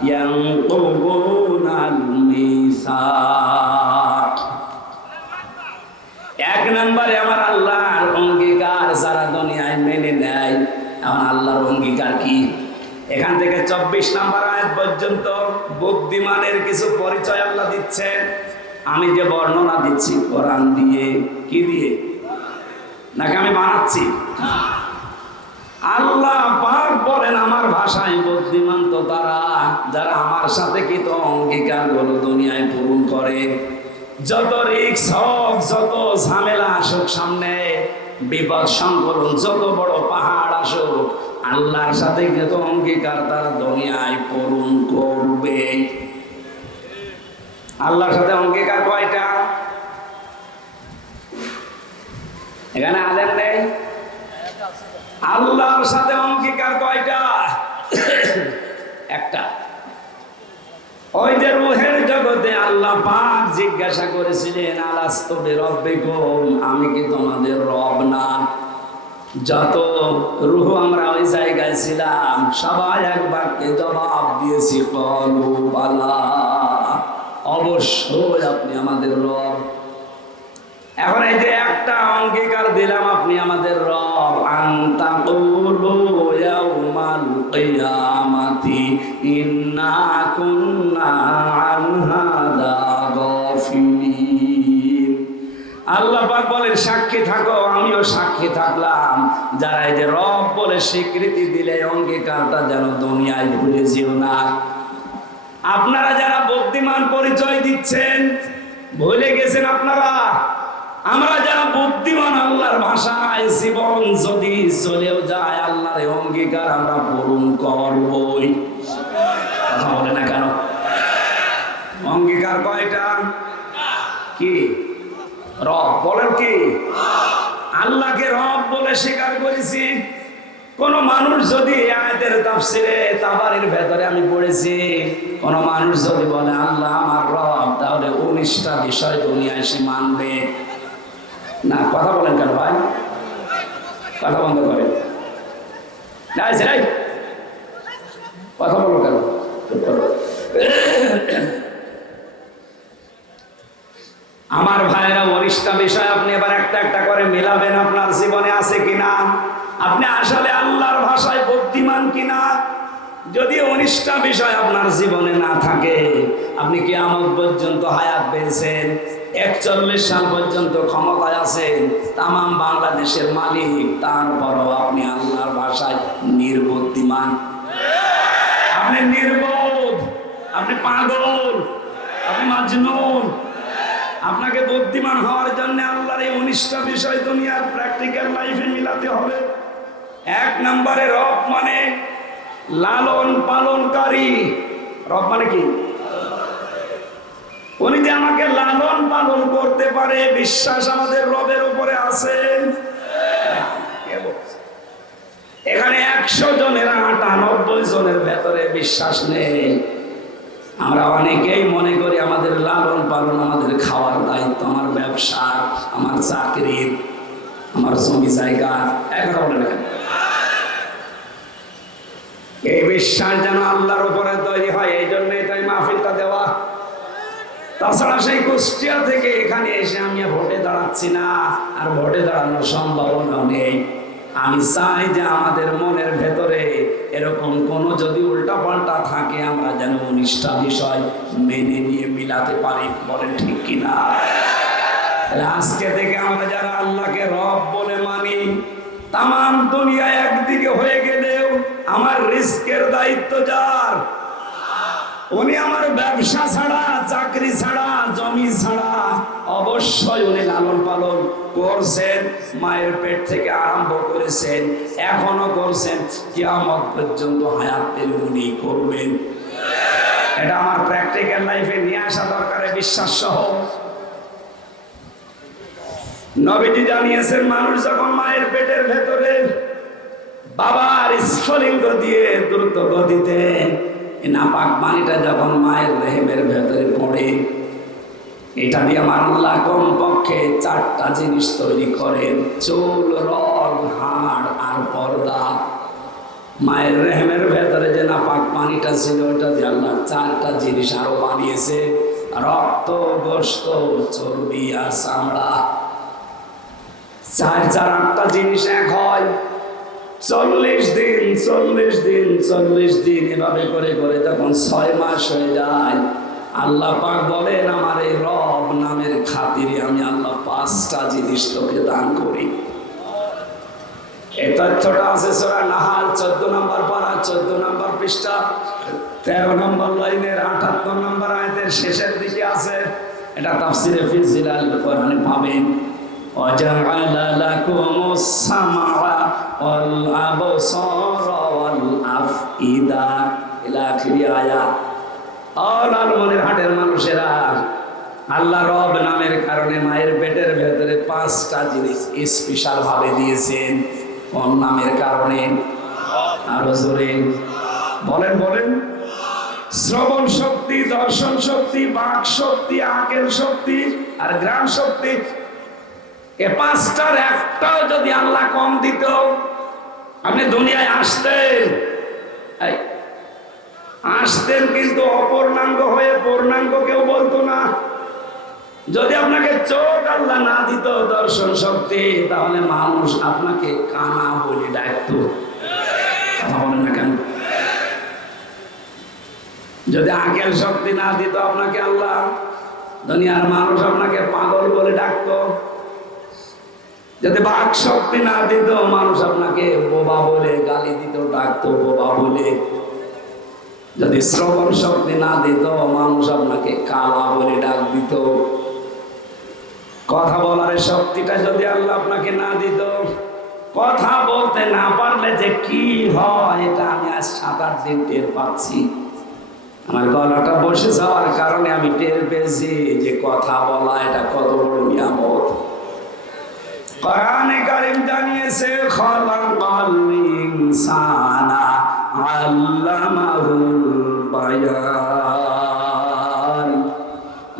ইয়ানকুবুনাল মিসাক। 1 নম্বরে আমার আল্লাহর অঙ্গীকার যারা দুনিয়ায় মেনে নেয়। এখন আল্লাহর অঙ্গীকার কি? এখান থেকে 24 নম্বর আয়াত পর্যন্ত বুদ্ধিমানের কিছু পরিচয় আল্লাহ দিচ্ছেন। আমি যে বর্ণনা দিচ্ছি কোরআন দিয়ে, কি দিয়ে? নাকি আমি বানাচ্ছি? আল্লাহ পাক বলেন আমার ভাষায় বুদ্ধিমান তো তারা যারা আমার সাথে কি তো অঙ্গীকার গুলো দুনিয়ায় পূরণ করে। যত রিস্ক হোক, যত ঝামেলা আসুক সামনে, বিপদ সংকলন যত বড় পাহাড় আসুক, আল্লাহর সাথে যত অঙ্গীকার তারা দুনিয়ায় পূরণ করবে। আল্লাহর সাথে অঙ্গীকার কয়টা? এখানে আলেম নেই। আল্লাহর সাথে অঙ্গীকার কয়টা? একটা। ওই যে রূহের জগতে আল্লাহ পাক জিজ্ঞাসা করেছিলেন আলাস্তু বিরাব্বিকুম, আমি কি তোমাদের রব না? যত রূহ আমরা ওই জায়গায় ছিলাম সবাই এক বাক্যে জবাব দিয়েছি ক্বালু বালা, অবশ্যই আপনি আমাদের রব। এখন এই যে একটা অঙ্গীকার দিলাম আপনি আমাদের রব, আনতা কুলু ইয়াউমাল কিয়ামাতি ইন্না কুন্না আন হাদা গাফিলিন। আল্লাহ পাক বলেন সাক্ষী থাকো, আমিও সাক্ষী থাকলাম। যারা এই যে রব বলে স্বীকৃতি দিলে অঙ্গীকারটা যেন দুনিয়ায় ভুলে যেও না। আপনারা যারা বুদ্ধিমান পরিচয় দিচ্ছেন ভুলে গেছেন আপনারা। আমরা যারা বুদ্ধিমান আল্লাহর ভাষায় জীবন যদি চলেও যায় আল্লাহর অঙ্গীকার আমরা পূরণ করবই। কথা বলে না কেন? অঙ্গীকার কয়টা? কি? রব বলেন কি? আল্লাহকে রব বলে স্বীকার করেছি। কোন মানুষ যদি আয়াতের তাফসিরে তাবারির ভেতরে আমি পড়েছি, কোন মানুষ যদি বলে আল্লাহ আমার রব, তাহলে 19টা বিষয় দুনিয়ায় সে মানবে না। কথা বলেন কেন ভাই? কথা বন্ধ করেন। কথা বলো কেন? আমার ভাইয়েরা 19টা বিষয় আপনি এবার একটা একটা করে মিলাবেন আপনার জীবনে আছে কিনা, আপনি আসলে আল্লাহর ভাষায় বুদ্ধিমান কিনা। যদি 19টা বিষয় আপনার জীবনে না থাকে, আপনি কিয়ামত পর্যন্ত হায়াত পেয়েছেন, 41 সাল পর্যন্ত ক্ষমতায় আছেন, তামাম বাংলাদেশের মালিক, তারপরও আপনি আল্লাহর ভাষায় নির্বুদ্ধিমান, আপনি নির্বোধ, আপনি পাগল, আপনি মাজনুন। আপনাকে বুদ্ধিমান হওয়ার জন্য আল্লাহর এই 19টা বিষয় দুনিয়ার প্র্যাকটিক্যাল লাইফে মিলাতে হবে। 1 নম্বরে রব মানে লালন পালনকারী। রব মানে কি? উনি যে আমাকে লালন পালন করতে পারে, বিশ্বাস আমাদের রবের উপরে আছে। এখানে 100 জনের 98 জনের ভেতরে বিশ্বাস নেই। আমরা অনেকেই মনে করি আমাদের লালন পালন, আমাদের খাওয়ার দায়িত্ব, আমার ব্যবসা, আমার চাকরির, আমার জমি জায়গা, একটা বলে না। এই বিশ্বাস যেন আল্লাহর উপরে তৈরি হয়, এই জন্য এটাই মাহফিলটা দেওয়া। তাছাড়া সেই কুষ্টিয়া থেকে এখানে এসে আমি ভোটে দাঁড়াচ্ছি না, আর ভোটে দাঁড়ানোর সম্ভাবনা নেই। আমি চাই যে আমাদের মনের ভেতরে এরকম কোনো যদি উল্টাপাল্টা থাকে, আমরা যেন 19টা বিষয় মেনে নিয়ে মিলাতে পারি। বলেন ঠিক কিনা? আজকে থেকে আমরা যারা আল্লাহকে রব বলে মানি, তামাম দুনিয়া একদিকে হয়ে গেলেও আমার রিস্কের দায়িত্ব যার, উনি আমার ব্যবসা ছাড়া, চাকরি ছাড়া, জমি ছাড়া অবশ্যই উনি লালন পালন করছেন। মায়ের পেট থেকে আরম্ভ করেছেন, এখনো করছেন, কিয়ামত পর্যন্ত হায়াত পেলে উনি করবেন। এটা আমার প্র্যাকটিক্যাল লাইফে নিয়ে আসা দরকার, বিশ্বাস সহ। নবীজি জানিয়েছেন, মানুষ যখন মায়ের পেটের ভেতরে বাবার স্ফলিঙ্গ দিয়ে দ্রুত গতিতে নাপাক পানিটা যখন মায়ের রেহেমের ভেতরে পড়ে, এটা দিয়ে আমার আল্লাহ কমপক্ষে 4টা জিনিস তৈরি করেন: চুল, রগ, হাড় আর পর্দা। মায়ের রেহেমের ভেতরে যে নাপাক পানিটা ছিল, ওটা দিয়ে আল্লাহ 4টা জিনিস আরো বানিয়েছে: রক্ত, গোশত, চর্বি আর চামড়া। 8টা জিনিস এক হয়। 40 দিন এভাবে করে করে যখন 6 মাস হয়ে যায়, আল্লাহ পাক বলেন, আমার এই রব নামের খাতিরে আমি আল্লাহ 5টা জিনিস তোকে দান করি। এই তথ্যটা আছে সূরা নাহাল 14 নম্বর পারা, 14 নম্বর পৃষ্ঠা, 13 নম্বর লাইনের 78 নম্বর আয়াতের শেষের দিকে আছে। এটা তাফসিরে ফি জিলালিল কোরআনে পাবেন। وَجَعَلَ لَكُمُ السَّمْعَ وَالْأَبْصَارَ وَالْأَفْئِدَةَ ইলা আখিরি আয়াত। লালমনির হাটের মানুষেরা, আল্লাহ রব নামের কারণে মায়ের পেটের ভেতরে 5টা জিনিস স্পেশাল ভাবে দিয়েছেন। কোন নামের কারণে? আরো জোরে বলেন বলেন। শ্রবণ শক্তি, দর্শন শক্তি, বাক শক্তি, আকেল শক্তি আর ঘ্রাণ শক্তি। এই 5টার একটাও যদি আল্লাহ কম দিত, আপনি দুনিয়ায় আসতেন কিন্তু অপূর্ণাঙ্গ হয়ে, পূর্ণাঙ্গ কেউ বলতো না। যদি আপনাকে চোখ আল্লাহ না দিত, দর্শন শক্তি, তাহলে মানুষ আপনাকে কানা বলে ডাকতো। কথা বলেন না কেন? যদি আকেল শক্তি না দিত আপনাকে আল্লাহ, দুনিয়ার মানুষ আপনাকে পাগল বলে ডাকতো। যদি বাক শক্তি না দিত, মানুষ আপনাকে বোবা বলে গালি দিত, ডাকতো বোবা বলে। যদি শ্রবণ শক্তি না দিত, মানুষ আপনাকে কালা বলে ডাক দিত। কথা বলার শক্তিটা যদি আল্লাহ আপনাকে না দিত, কথা বলতে না পারলে যে কি হয়, এটা আমি আজ 7-8 দিন টের পাচ্ছি। আমার গলাটা বসে যাওয়ার কারণে আমি টের পেয়েছি যে কথা বলা এটা কত বড় নিয়ামত। কোরআনে কারীম জানিয়েছে, খালাকাল ইনসানা আল্লামাহুল বায়ান।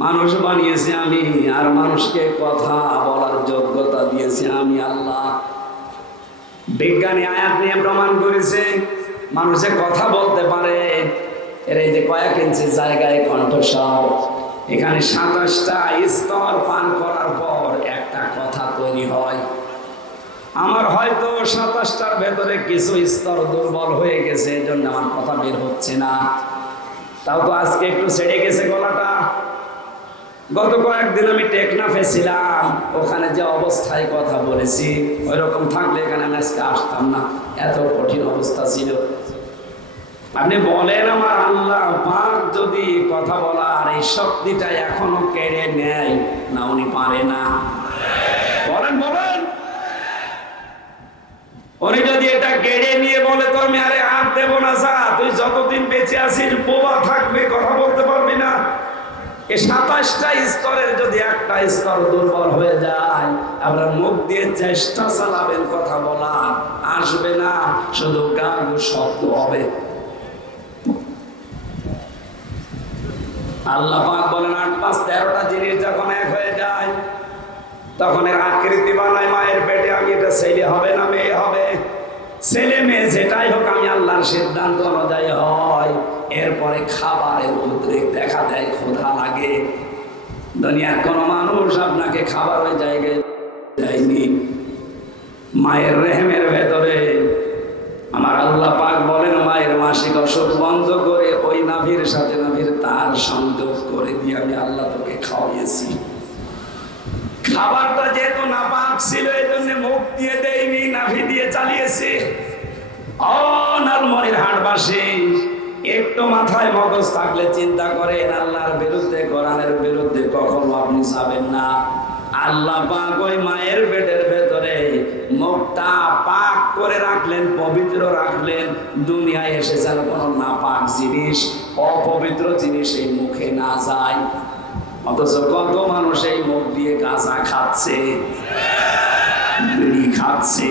মানুষ বানিয়েছে আমি, আর মানুষকে কথা বলার যোগ্যতা দিয়েছে আমি আল্লাহ। বিজ্ঞানী আয়াত নিয়ে প্রমাণ করেছে মানুষে কথা বলতে পারে। এর এই যে কয়েক ইঞ্চি জায়গায় কণ্ঠস্বর, এখানে 27টা স্তর পান করার পর একটা কথা তৈরি হয়। আমার হয়তো 27টার ভেতরে কিছু স্তর দুর্বল হয়ে গেছে, এজন্য আমার কথা বের হচ্ছে না। তাও তো আজকে একটু ছেড়ে গেছে গলাটা। গত কয়েকদিন আমি টেকনাফে ছিলাম, ওখানে যে অবস্থায় কথা বলেছি ওই রকম থাকলে এখানে আমি আজকে আসতাম না, এত কঠিন অবস্থা ছিল। আপনি বলেন আমার আল্লাহ পাক যদি কথা বলার এই শক্তিটা এখনো কেড়ে নেয় না, উনি পারে না? বলেন বলেন, উনি যদি এটা কেড়ে নিয়ে বলে তো আমি আরে আর দেবো না, যা তুই যতদিন বেঁচে আছিস বোবা থাকবে, কথা বলতে পারবি না। এই 27টা স্তরের যদি একটা স্তর দুর্বল হয়ে যায়, আপনার মুখ দিয়ে চেষ্টা চালাবেন কথা বলা, আসবে না, শুধু গাগু শব্দ হবে। আল্লাহ পাক বলেন 8, 5, 13টা জিনিস যখন এক হয়ে যায় তখন এর আকৃতি বানায় মায়ের পেটে, আমি এটা ছেলে হবে না মেয়ে হবে, ছেলে মেয়ে যেটাই হোক আমি আল্লাহর সিদ্ধান্ত অনুযায়ী হয়। এরপরে খাবারের উদ্রেক দেখা দেয়, ক্ষুধা লাগে। দুনিয়ার কোনো মানুষ আপনাকে খাবার ওই জায়গায় দেয়নি। মায়ের রেহেমের ভেতরে আমার আল্লাহ পাক বলেন মায়ের মাসিক অসুখ বন্ধ করে ওই নাভির সাথে নাভির তার সংযোগ করে দিয়ে আমি আল্লাহ তোকে খাওয়াইয়েছি। খাবারটা যেহেতু নাপাক ছিল এই জন্য মুখ দিয়ে দেয়নি, নাভি দিয়ে চালিয়েছি। নালমনির হাটবাসী একটু মাথায় মগজ থাকলে চিন্তা করেন, আল্লাহর বিরুদ্ধে কোরআনের বিরুদ্ধে কখনো আপনি যাবেন না। আল্লাহ পাক ওই মায়ের পেটের ভেতরে মুখটা পাক করে রাখলেন, পবিত্র রাখলেন। দুনিয়ায় এসে যেন কোনো নাপাক জিনিস, অপবিত্র জিনিস এই মুখে না যায়। অথচ কত মানুষ এই মুখ দিয়ে গাঁজা খাচ্ছে, বিড়ি খাচ্ছে।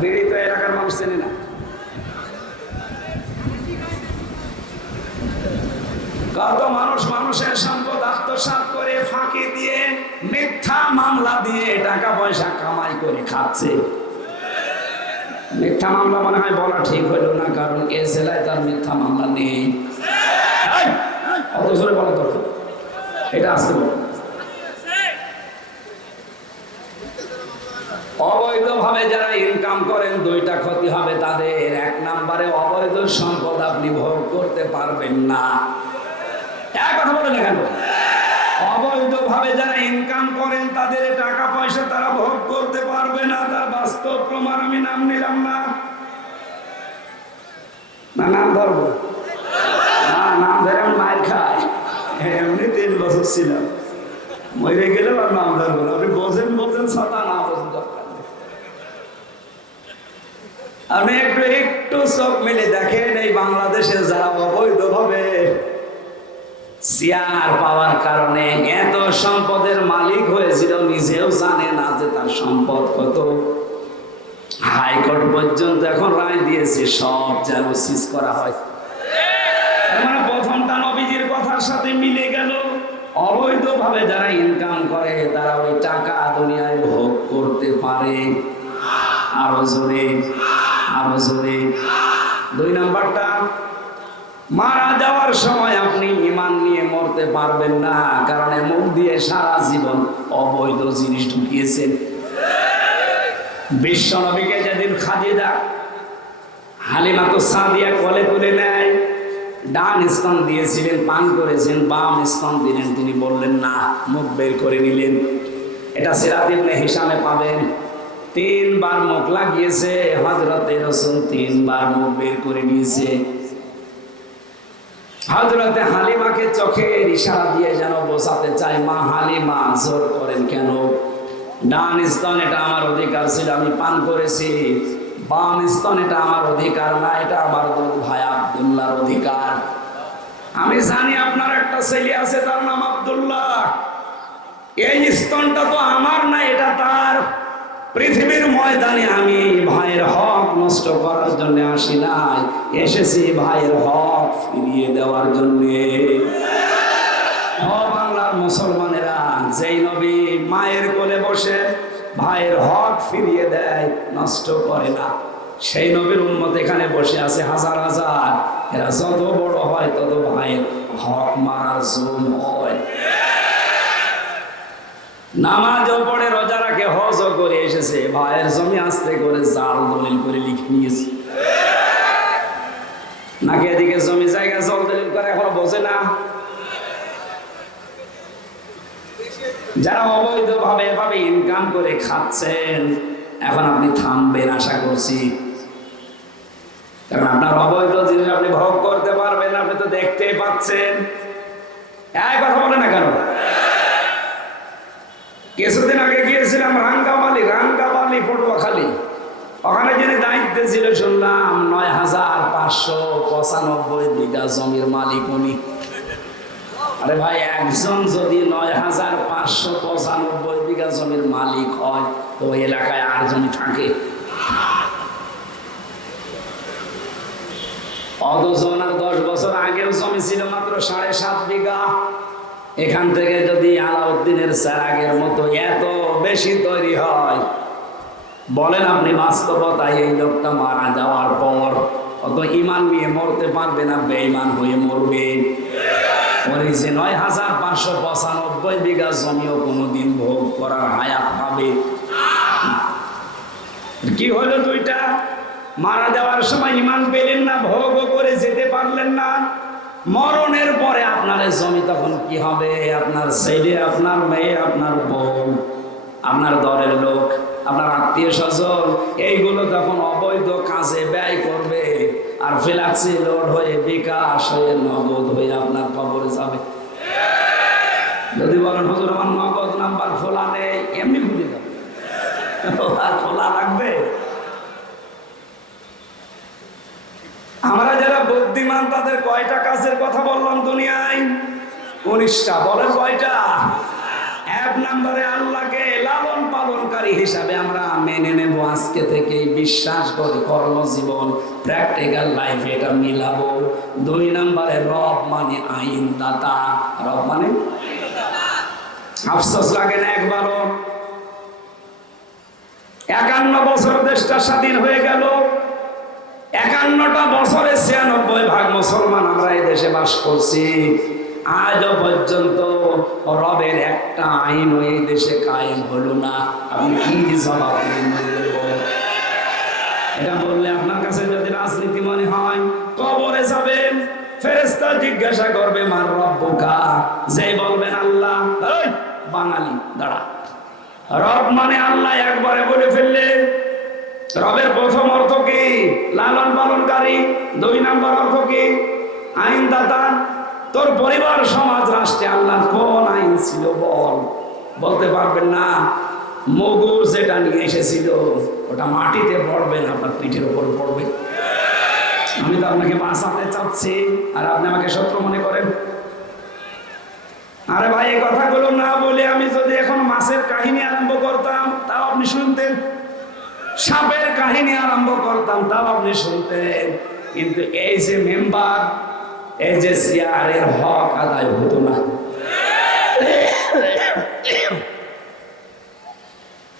বিড়ি তো এলাকার মানুষ চেনে না। কত মানুষ মানুষের সম্পদ আত্মসাৎ করে ফাঁকি দিয়ে মিথ্যা মামলা দিয়ে টাকা পয়সা কামাই করে খাচ্ছে। মিথ্যা মামলা মনে হয় বলা ঠিক হইল না, কারণ এ জেলায় তার মিথ্যা মামলা নেই। অত জোরে বলা দরকার, এটা আসতে বলো। অবৈধভাবে যারা ইনকাম করেন দুইটা ক্ষতি হবে তাদের। 1 নম্বরে অবৈধ সম্পদ আপনি ভোগ করতে পারবেন না। এক কথা বলেন কেন? অবৈধভাবে যারা ইনকাম করেন তাদের টাকা পয়সা তারা ভোগ করতে পারবে না। তার বাস্তব প্রমাণ আমি নাম নিলাম না, নাম ধরবো না, নাম ধরে আমি মায়ের খাই। এমনি 3 বছর ছিলাম, মরে গেলেও আর নাম ধরবো না। আপনি বোঝেন ছাতা, না বোঝেন দরকার নেই। আপনি একটু চোখ মেলে দেখেন, এই বাংলাদেশে যারা অবৈধভাবে চেয়ার পাওয়ার কারণে এত সম্পদের মালিক হয়েছিল, নিজেও জানে না যে তার সম্পদ কত। হাইকোর্ট পর্যন্ত এখন রায় দিয়েছে সব যেন সিজ করা হয়। মানে প্রথমটা নবীজির কথার সাথে মিলে গেল। অবৈধভাবে যারা ইনকাম করে তারা ওই টাকা দুনিয়ায় ভোগ করতে পারে। আরো জোরে, আরো জোরে। 2 নাম্বারটা, মারা যাওয়ার সময় আপনি ঈমান নিয়ে মরতে পারবেন না, কারণ মুখ দিয়ে সারা জীবন অবৈধ জিনিস ঢুকিয়েছেন। বিশ্ব নবীকে যেদিন খাদিজা হালিমাতু সাদিয়া কোলে তুলে নেয়, ডান স্তন দিয়েছিলেন, পান করেছেন, বাম স্তন দিলেন, তিনি বললেন না, মুখ বের করে নিলেন। এটা সিরাত ইবনে হিশামে পাবেন। 3 বার মুখ লাগিয়েছে হযরতে রাসূল, 3 বার মুখ বের করে নিয়েছে। হযরতে হালিমাকে চোখের ইশারা দিয়ে যেন বোঝাতে চাই, মা হালিমা জোর করেন কেন? ডান স্তন এটা আমার অধিকার ছিল, আমি পান করেছি। বাম স্তন এটা আমার অধিকার না, এটা আমার দুধ ভাই আব্দুল্লাহর অধিকার। আমি জানি আপনার একটা ছেলে আছে, তার নাম আব্দুল্লাহ। এই স্তনটা তো আমার না, এটা তার। পৃথিবীর ময়দানে আমি ভাইয়ের হক নষ্ট করার জন্য আসি নাই, এসেছি ভাইয়ের হক ফিরিয়ে দেওয়ার জন্য। বাংলার মুসলমানেরা, যেই নবী মায়ের কোলে বসে ভাইয়ের হক ফিরিয়ে দেয়, নষ্ট করে না, সেই নবীর উম্মত এখানে বসে আছে হাজার হাজার। এরা যত বড় হয় তত ভাইয়ের হক মারার জুলুম হয়। নামাজও পড়ে, রোজা রাখে, আগে হজও করে এসেছে, ভাইয়ের জমি আস্তে করে জাল দলিল করে লিখে নিয়েছে। নাকি এদিকে জমি জায়গা জল দলিল করে এখনো বোঝে না? যারা অবৈধভাবে এভাবে ইনকাম করে খাচ্ছেন, এখন আপনি থামবেন আশা করছি, কারণ আপনার অবৈধ জিনিস আপনি ভোগ করতে পারবেন। আপনি তো দেখতেই পাচ্ছেন। এই কথা বলে না কেন? কিছুদিন আগে গিয়েছিলাম রাঙ্গাবালি পটুয়াখালী। ওখানে যিনি দায়িত্বে ছিল শুনলাম ৯,৫৯৫ বিঘা জমির মালিক উনি। আরে ভাই, একজন যদি ৯,৫৯৫ বিঘা জমির মালিক হয় তো ওই এলাকায় আর জমি থাকে? অথচ ওনার 10 বছর আগেও জমি ছিল মাত্র ৭.৫ বিঘা। এখান থেকে যদি আলাউদ্দিনের চেরাগের মতো এত বেশি তৈরি হয়, বলেন আপনি বাস্তবতায় এই লোকটা মারা যাওয়ার পর অত ইমান নিয়ে মরতে পারবে না, বেঈমান হয়ে মরবে। ওই যে ৯,৫৯৫ বিঘা জমিও কোনোদিন ভোগ করার হায়াত পাবে। কি হলো? দুইটা মারা যাওয়ার সময় ইমান পেলেন না, ভোগও করে যেতে পারলেন না। মরণের পরে আপনার জমি তখন কি হবে? আপনার ছেলে, আপনার মেয়ে, আপনার বউ, আপনার দলের লোক, আপনার আত্মীয় স্বজন এইগুলো তখন অবৈধ কাজে ব্যয় করবে, আর ফ্ল্যাক্সি লোড হয়ে বিকাশ হয়ে নগদ হয়ে আপনার কবরে যাবে। যদি বলেন হুজুর আমার নগদ নাম্বার খোলা নেই, এমনি ভুলে যাবে, আর খোলা লাগবে? আমরা যারা বুদ্ধিমান তাদের কয়টা কাজের কথা বললাম দুনিয়ায়? 19টা। বলেন কয়টা? 1 নম্বরে আল্লাহকে লালন পালনকারী হিসাবে আমরা মেনে নেব, আজকে থেকে বিশ্বাস করে কর্মজীবন প্র্যাকটিক্যাল লাইফে এটা মিলাবো। 2 নম্বরে রব মানে আইন দাতা। রব মানে আফসোস লাগে না একবারও? 51 বছর দেশটা স্বাধীন হয়ে গেল। 51টা বছরে 96 ভাগ মুসলমান আমরা এই দেশে বাস করছি। আজও পর্যন্ত রবের একটা আইন এই দেশে কায়েম হলো না। আপনি কি জবাব দেবেন? এটা বললে আপনার কাছে যদি রাজনীতি মনে হয়, কবরে যাবেন, ফেরেশতা জিজ্ঞাসা করবে মার রব্বুকা, যে বলবেন আল্লাহ। এই বাঙালি দাঁড়া, রব মানে আল্লাহ একবারে বলে ফেললে রবের প্রথম অর্থ কি? লালন পালনকারী। 2 নম্বর অর্থ কি? আইনদাতা। তোর পরিবার, সমাজ, রাষ্ট্রে আল্লাহর কোন আইন ছিল বল? বলতে পারবেন না। মগু যেটা নিয়ে এসেছিল ওটা মাটিতে পড়বে না, আপনার পিঠের উপর পড়বে। আমি তো আপনাকে বাঁচাতে চাচ্ছি, আর আপনি আমাকে শত্রু মনে করেন। আরে ভাই, এই কথাগুলো না বলে আমি যদি এখন মাছের কাহিনী আরম্ভ করতাম তাও আপনি শুনতেন, সাপের কাহিনী আরম্ভ করতাম তাও আপনি শুনতেন, কিন্তু এই যে মেম্বার, এই যে চেয়ারের হক আদায় হতো না।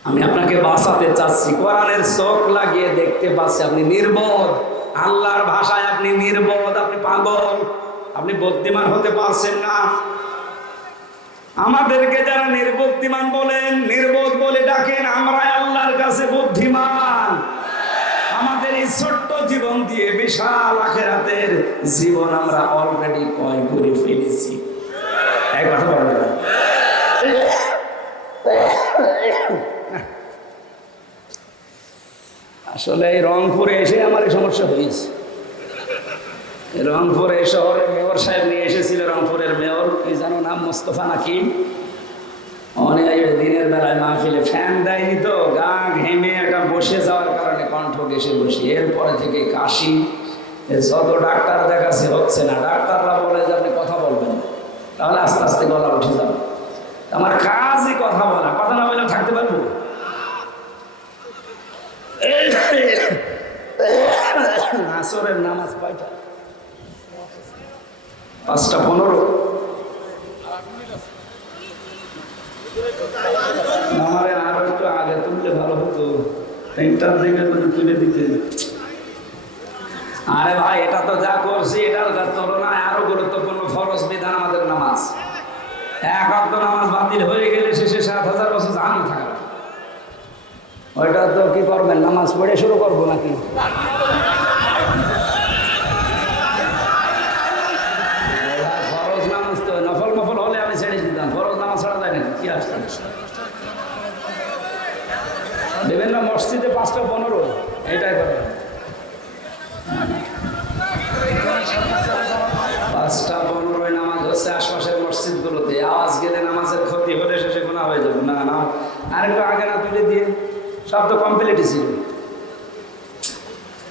আমি আপনাকে বাঁচাতে চাচ্ছি, কোরআনের চোখ লাগিয়ে দেখতে পাচ্ছি আপনি নির্বোধ। আল্লাহর ভাষায় আপনি নির্বোধ, আপনি পাগল, আপনি বুদ্ধিমান হতে পারছেন না। আমাদেরকে যারা নির্বুদ্ধিমান বলেন, নির্বোধ বলে ডাকেন, আমরা আল্লাহর কাছে বুদ্ধিমান। আমাদের এই ছোট্ট জীবন দিয়ে বিশাল আখিরাতের জীবন আমরা অলরেডি ক্রয় করে ফেলেছি। এক কথা বলবেন না? আসলে এই রংপুরে এসে আমার এই সমস্যা হয়েছে। রংপুরে শহরের মেয়র সাহেব নিয়ে এসেছিল, রংপুরের মেয়র, কি জানো নাম, মোস্তফা নাকি। অনেক দিনের বেলায় মাহফিলে ফ্যান দেয়নি তো, গা ঘেমে একটা বসে যাওয়ার কারণে কণ্ঠ ঘেসে বসি। এরপরে থেকে কাশি, যত ডাক্তার দেখাচ্ছে হচ্ছে না। ডাক্তাররা বলে যে আপনি কথা বলবেন না, তাহলে আস্তে আস্তে গলা উঠে যাবে। আমার কাজই কথা বলা, কথা না বলে থাকতে পারবো? আসরের নামাজ কয়টা? 5:15। আমারে আরো একটু আগে তুললে ভালো হতো, 3টার দিকে যদি তুলে দিতে। আরে ভাই, এটা তো যা করছি এটার তুলনায় আরো গুরুত্বপূর্ণ ফরজ বিধান আমাদের নামাজ। 1 ওয়াক্ত নামাজ বাতিল হয়ে গেলে শেষে 7,000 বছর জাহান্নামে থাকা। ওইটা তো কি করবেন, নামাজ পড়ে শুরু করবো নাকি? ফরজ নামাজ তো নফল মফল হলে আমি ছেড়ে দিতাম, ফরজ নামাজ ছাড়া যায় নাকি? কি আসছে বিভিন্ন মসজিদে 5টা-15 এইটাই করে। 5টা-15 নামাজ হচ্ছে আশপাশের মসজিদগুলোতে। আওয়াজ গেলে নামাজের ক্ষতি হলে শেষে গুনাহ হয়ে যাবে। না না, আরেকটু আগে না তুলে দিয়ে, সব তো কমপ্লিটই ছিল।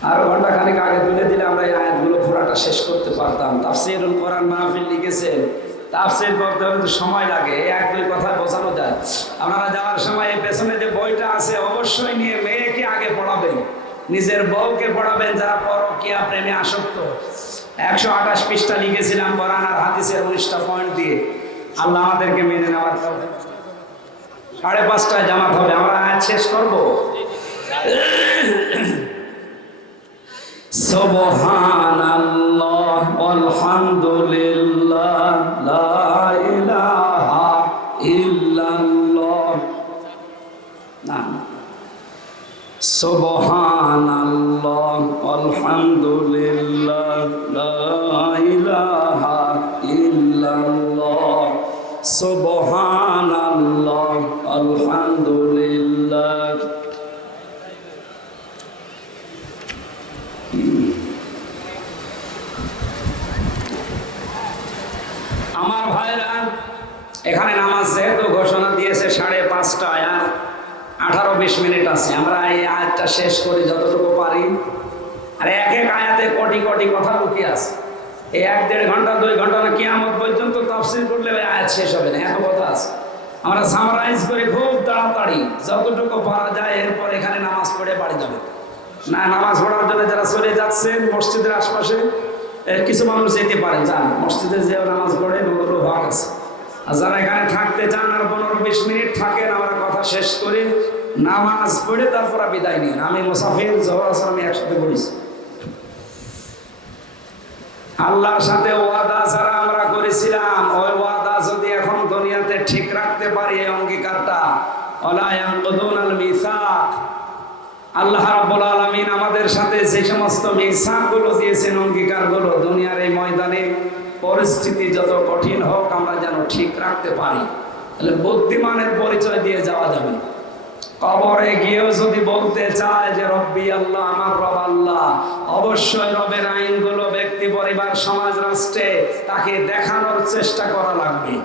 আরো ঘন্টা খানিক আগে তুলে দিলে আমরা এই আয়াতগুলো পুরাটা শেষ করতে পারতাম। তাফসীরুল কোরআন মাহফিল লিখেছেন, তাফসীর করতে হলে তো সময় লাগে, এই 1-2 কথা বোঝানো যায়। আপনারা যাওয়ার সময় এই পেছনে যে বইটা আছে অবশ্যই নিয়ে মেয়েকে আগে পড়াবেন, নিজের বউকে পড়াবেন যারা পরকীয়া প্রেমে আসক্ত। 128 পৃষ্ঠা লিখেছিলাম কোরআন আর হাদিসের 19টা পয়েন্ট দিয়ে। আল্লাহ আমাদেরকে মেনে নেওয়ার 5:30টায় জামাত হবে। আমরা আয়াত শেষ করব। সুবহানাল্লাহ আলহামদুলিল্লাহ লা ইলাহা ইল্লাল্লাহ। না, সুবহানাল্লাহ আলহামদুলিল্লাহ লা ইলাহা ইল্লাল্লাহ। সুবহানাল্লাহ আলহামদুলিল্লাহ। আমার ভাইরা, এখানে নামাজ যেহেতু ঘোষণা দিয়েছে 5:30টায়, আর 18-20 মিনিট আছে। আমরা এই আয়াতটা শেষ করি যতটুকু পারি। আর এক এক আয়াতে কোটি কোটি কথা লুকিয়ে আছে। এই 1-1.5 ঘন্টা 2 ঘন্টা না, কিয়ামত পর্যন্ত তাফসীর করলে ওই আয়াত শেষ হবে না, এত কথা আছে। আমরা সামারাইজ করি খুব তাড়াতাড়ি, যতটুকু পারা যায়। এরপর এখানে নামাজ পড়ে বাড়ি যাবে না। নামাজ পড়ার জন্য যারা চলে যাচ্ছেন মসজিদের আশপাশে, কিছু মানুষ যেতে পারেন, যান মসজিদে যেও নামাজ পড়ে, নগর ভাগ আছে। আর যারা এখানে থাকতে চান আর 15-20 মিনিট থাকেন, আমরা কথা শেষ করে নামাজ পড়ে তারপর বিদায় নিন। আমি মুসাফির, জোহর আসর আমি একসাথে পড়েছি। আল্লাহর সাথে ওয়াদা যারা আমরা করেছিলাম, ওই ওয়াদা যদি এখন দুনিয়াতে ঠিক রাখতে পারি, এই অঙ্গীকারটা, ওয়ালা ইয়ানকুদুনাল মিসাক, আল্লাহ রাব্বুল আলামিন আমাদের সাথে যে সমস্ত মিসাকগুলো দিয়েছেন, অঙ্গীকারগুলো, দুনিয়ার এই ময়দানে পরিস্থিতি যত কঠিন হোক আমরা যেন ঠিক রাখতে পারি। তাহলে বুদ্ধিমানের পরিচয় দিয়ে যাওয়া যাবে। কবরে গিয়েও যদি বলতে চায় যে রব্বি আল্লাহ, আমার রব আল্লাহ, অবশ্যই রবের আইনগুলো ব্যক্তি, পরিবার, সমাজ, রাষ্ট্রে তাকে দেখানোর চেষ্টা করা লাগবে।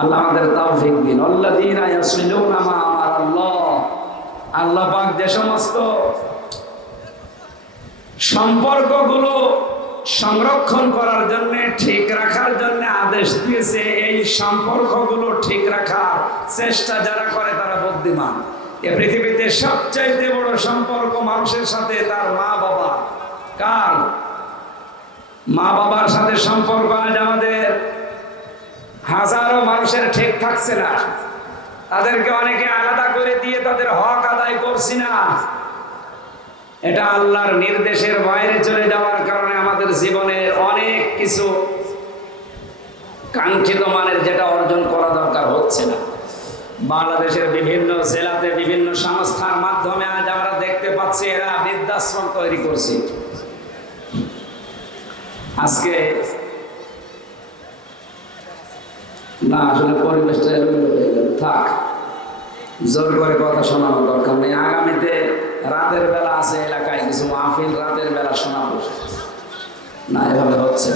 আল্লাহ আমাদের তাওফিক দিন। আল্লাযীনা ইয়াসিলুনা মা আমারাল্লাহ, আল্লাহ পাক যে সমস্ত সম্পর্কগুলো সংরক্ষণ করার জন্য, ঠিক রাখার জন্য আদেশ দিয়েছে, এই সম্পর্কগুলো ঠিক রাখার চেষ্টা যারা করে তারা বুদ্ধিমান। এই পৃথিবীতে সবচাইতে বড় সম্পর্ক মানুষের সাথে তার মা বাবা। কার? মা বাবার সাথে সম্পর্ক আজ আমাদের হাজারো মানুষের ঠিক থাকছে না। তাদেরকে অনেকে আলাদা করে দিয়ে তাদের হক আদায় করছি না। এটা আল্লাহর নির্দেশের বাইরে চলে যাওয়ার কারণে আমাদের জীবনের অনেক কিছু কাঙ্ক্ষিত মানের যেটা অর্জন করা দরকার হচ্ছে না। বাংলাদেশের বিভিন্ন জেলাতে বিভিন্ন সংস্থার মাধ্যমে আজ আমরা দেখতে পাচ্ছি এরা বৃদ্ধাশ্রম তৈরি করছে। আজকে না, আসলে পরিবেশটা থাক, জোর করে কথা শোনানোর দরকার নেই। আগামীতে রাতের বেলা আছে এলাকায় কিছু মাহফিল, রাতের বেলা শোনাবো না, এভাবে হচ্ছে।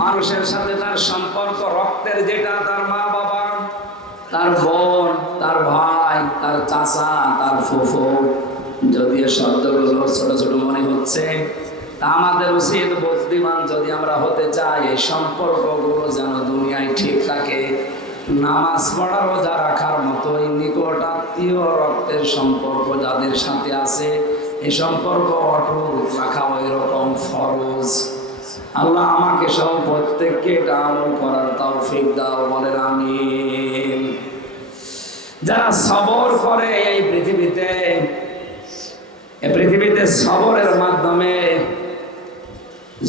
মানুষের সাথে তার সম্পর্ক রক্তের, যেটা তার মা বাবা, তার বোন, তার ভাই, তার চাচা, তার ফুফু, যদিও শব্দগুলো ছোট ছোট মনে হচ্ছে, তা আমাদের উচিত বুদ্ধিমান যদি আমরা হতে চাই, এই সম্পর্কগুলো যেন দুনিয়ায় ঠিক থাকে। নামাজ পড়া, রোজা রাখার মতোই নিকট আত্মীয় রক্তের সম্পর্ক যাদের সাথে আছে, এই সম্পর্ক অটুট রাখা ওই রকম ফরজ। আল্লাহ আমাকে সহ প্রত্যেককে এটা আমল করার তৌফিক দাও, বলেন আমিন। যারা সবর করে এই পৃথিবীতে সবরের মাধ্যমে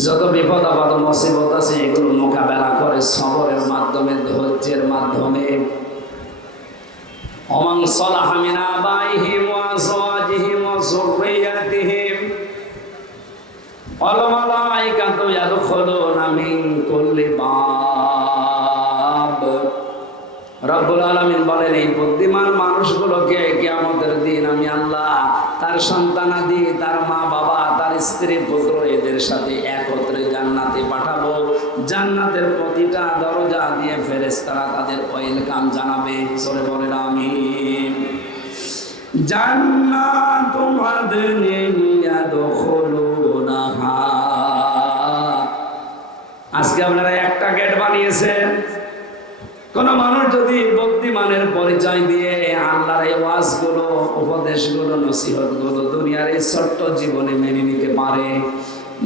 যত বিপদ আপদ মুসিবত আছে এগুলো মোকাবেলা করে সবরের মাধ্যমে, ধৈর্যের মাধ্যমে। ওমান সালাহা মিন আবাইহিম ওয়া আজওয়াজিহিম ওয়া যুররিয়াতিহিম ওয়াল মালাইকাতু ইয়াদখুলুনা মিন কুল্লি বাব। রব্বুল আলামিন বলেন, এই বুদ্ধিমান মানুষগুলোকে কিয়ামতের দিন আমি আল্লাহ তার সন্তানাদি, তার মা বাবা, তার স্ত্রী পুত্র এদের সাথে একত্রে জান্নাতে পাঠাবো। জান্নাতের প্রতিটা দরজা দিয়ে ফেরেশতারা তাদের ওয়েলকাম জানাবে। সরে বলেন আমিন। জান্নাতু আদনিন ইয়াদখুলুনাহা। আজকে আপনারা একটা গেট বানিয়েছেন। কোন মানুষ যদি বুদ্ধিমানের পরিচয় দিয়ে আল্লাহর এই ওয়াজগুলো, উপদেশগুলো, নসিহতগুলো দুনিয়ার এই ছোট্ট জীবনে মেনে নিতে পারে,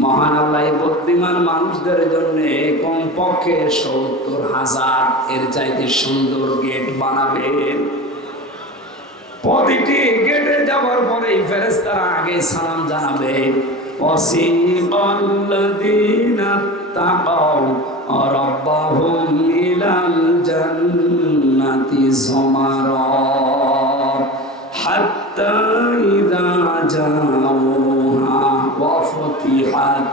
মহান আল্লাহ এই বুদ্ধিমান মানুষদের জন্য কমপক্ষে ৭০,০০০ এর চাইতে সুন্দর গেট বানাবেন। প্রতিটি গেটে যাওয়ার পরেই ফেরেশতারা আগে সালাম জানাবে। ওয়াসিকাল্লাযীনা তাকাউ রাব্বাহুম ইলাল জান্নাতি যুমারা হাত্তা ইযা জাউহা ওয়া ফুতিহাত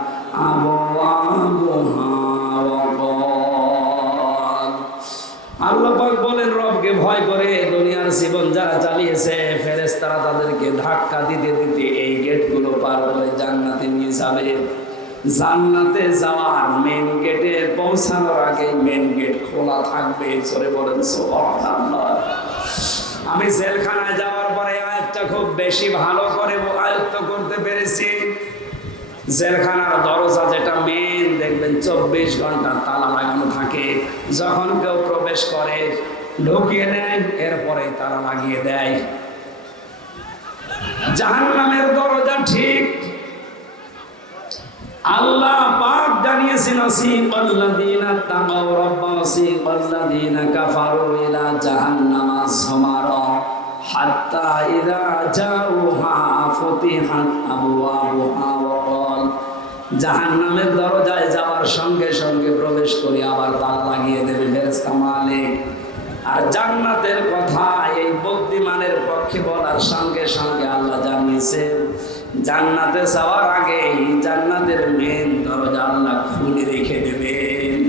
আবওয়াবুহা ওয়া ক্বাল। আল্লাহ পাক বলেন, রবকে ভয় করে দুনিয়ার জীবন যারা চালিয়েছে, ফেরেশতারা তাদেরকে ধাক্কা দিতে দিতে এই গেটগুলো পার করে জান্নাতে নিয়ে যাবে। জান্নাতে যাওয়ার মেন গেটে পৌঁছানোর আগে মেন গেট খোলা থাকবে। জোরে বলেন সুবহানাল্লাহ। আমি জেলখানায় যাওয়ার পরে আয়াতটা খুব বেশি ভালো করে আয়ত্ত করতে পেরেছি। জেলখানার দরজা যেটা মেন, দেখবেন ২৪ ঘন্টা তালা লাগানো থাকে। যখন কেউ প্রবেশ করে ঢুকিয়ে নেয়, এরপরে তালা লাগিয়ে দেয়। জাহান্নামের দরজা ঠিক আল্লাহ পাক জানিয়েছেন, ওয়াসিকাল্লাযীনা তাকাউ রাব্বাহুম ওয়াসিকাল্লাযীনা কাফারু ইলা জাহান্নামা যুমারা হাত্তা ইযা জাউহা ফুতিহাত আবওয়াবুহা ওয়া ক্বাল। জাহান্নামের দরজায় যাওয়ার সঙ্গে সঙ্গে প্রবেশ করে আবার তালা লাগিয়ে দেবে ফেরেশতা মালিক। আর জান্নাতের কথা এই বুদ্ধিমানের পক্ষে বলার সঙ্গে সঙ্গে আল্লাহ জানিয়েছেন, জান্নাতে যাওয়ার আগে জান্নাতের মেন দরজা আল্লাহ খুলে রেখে দেবেন।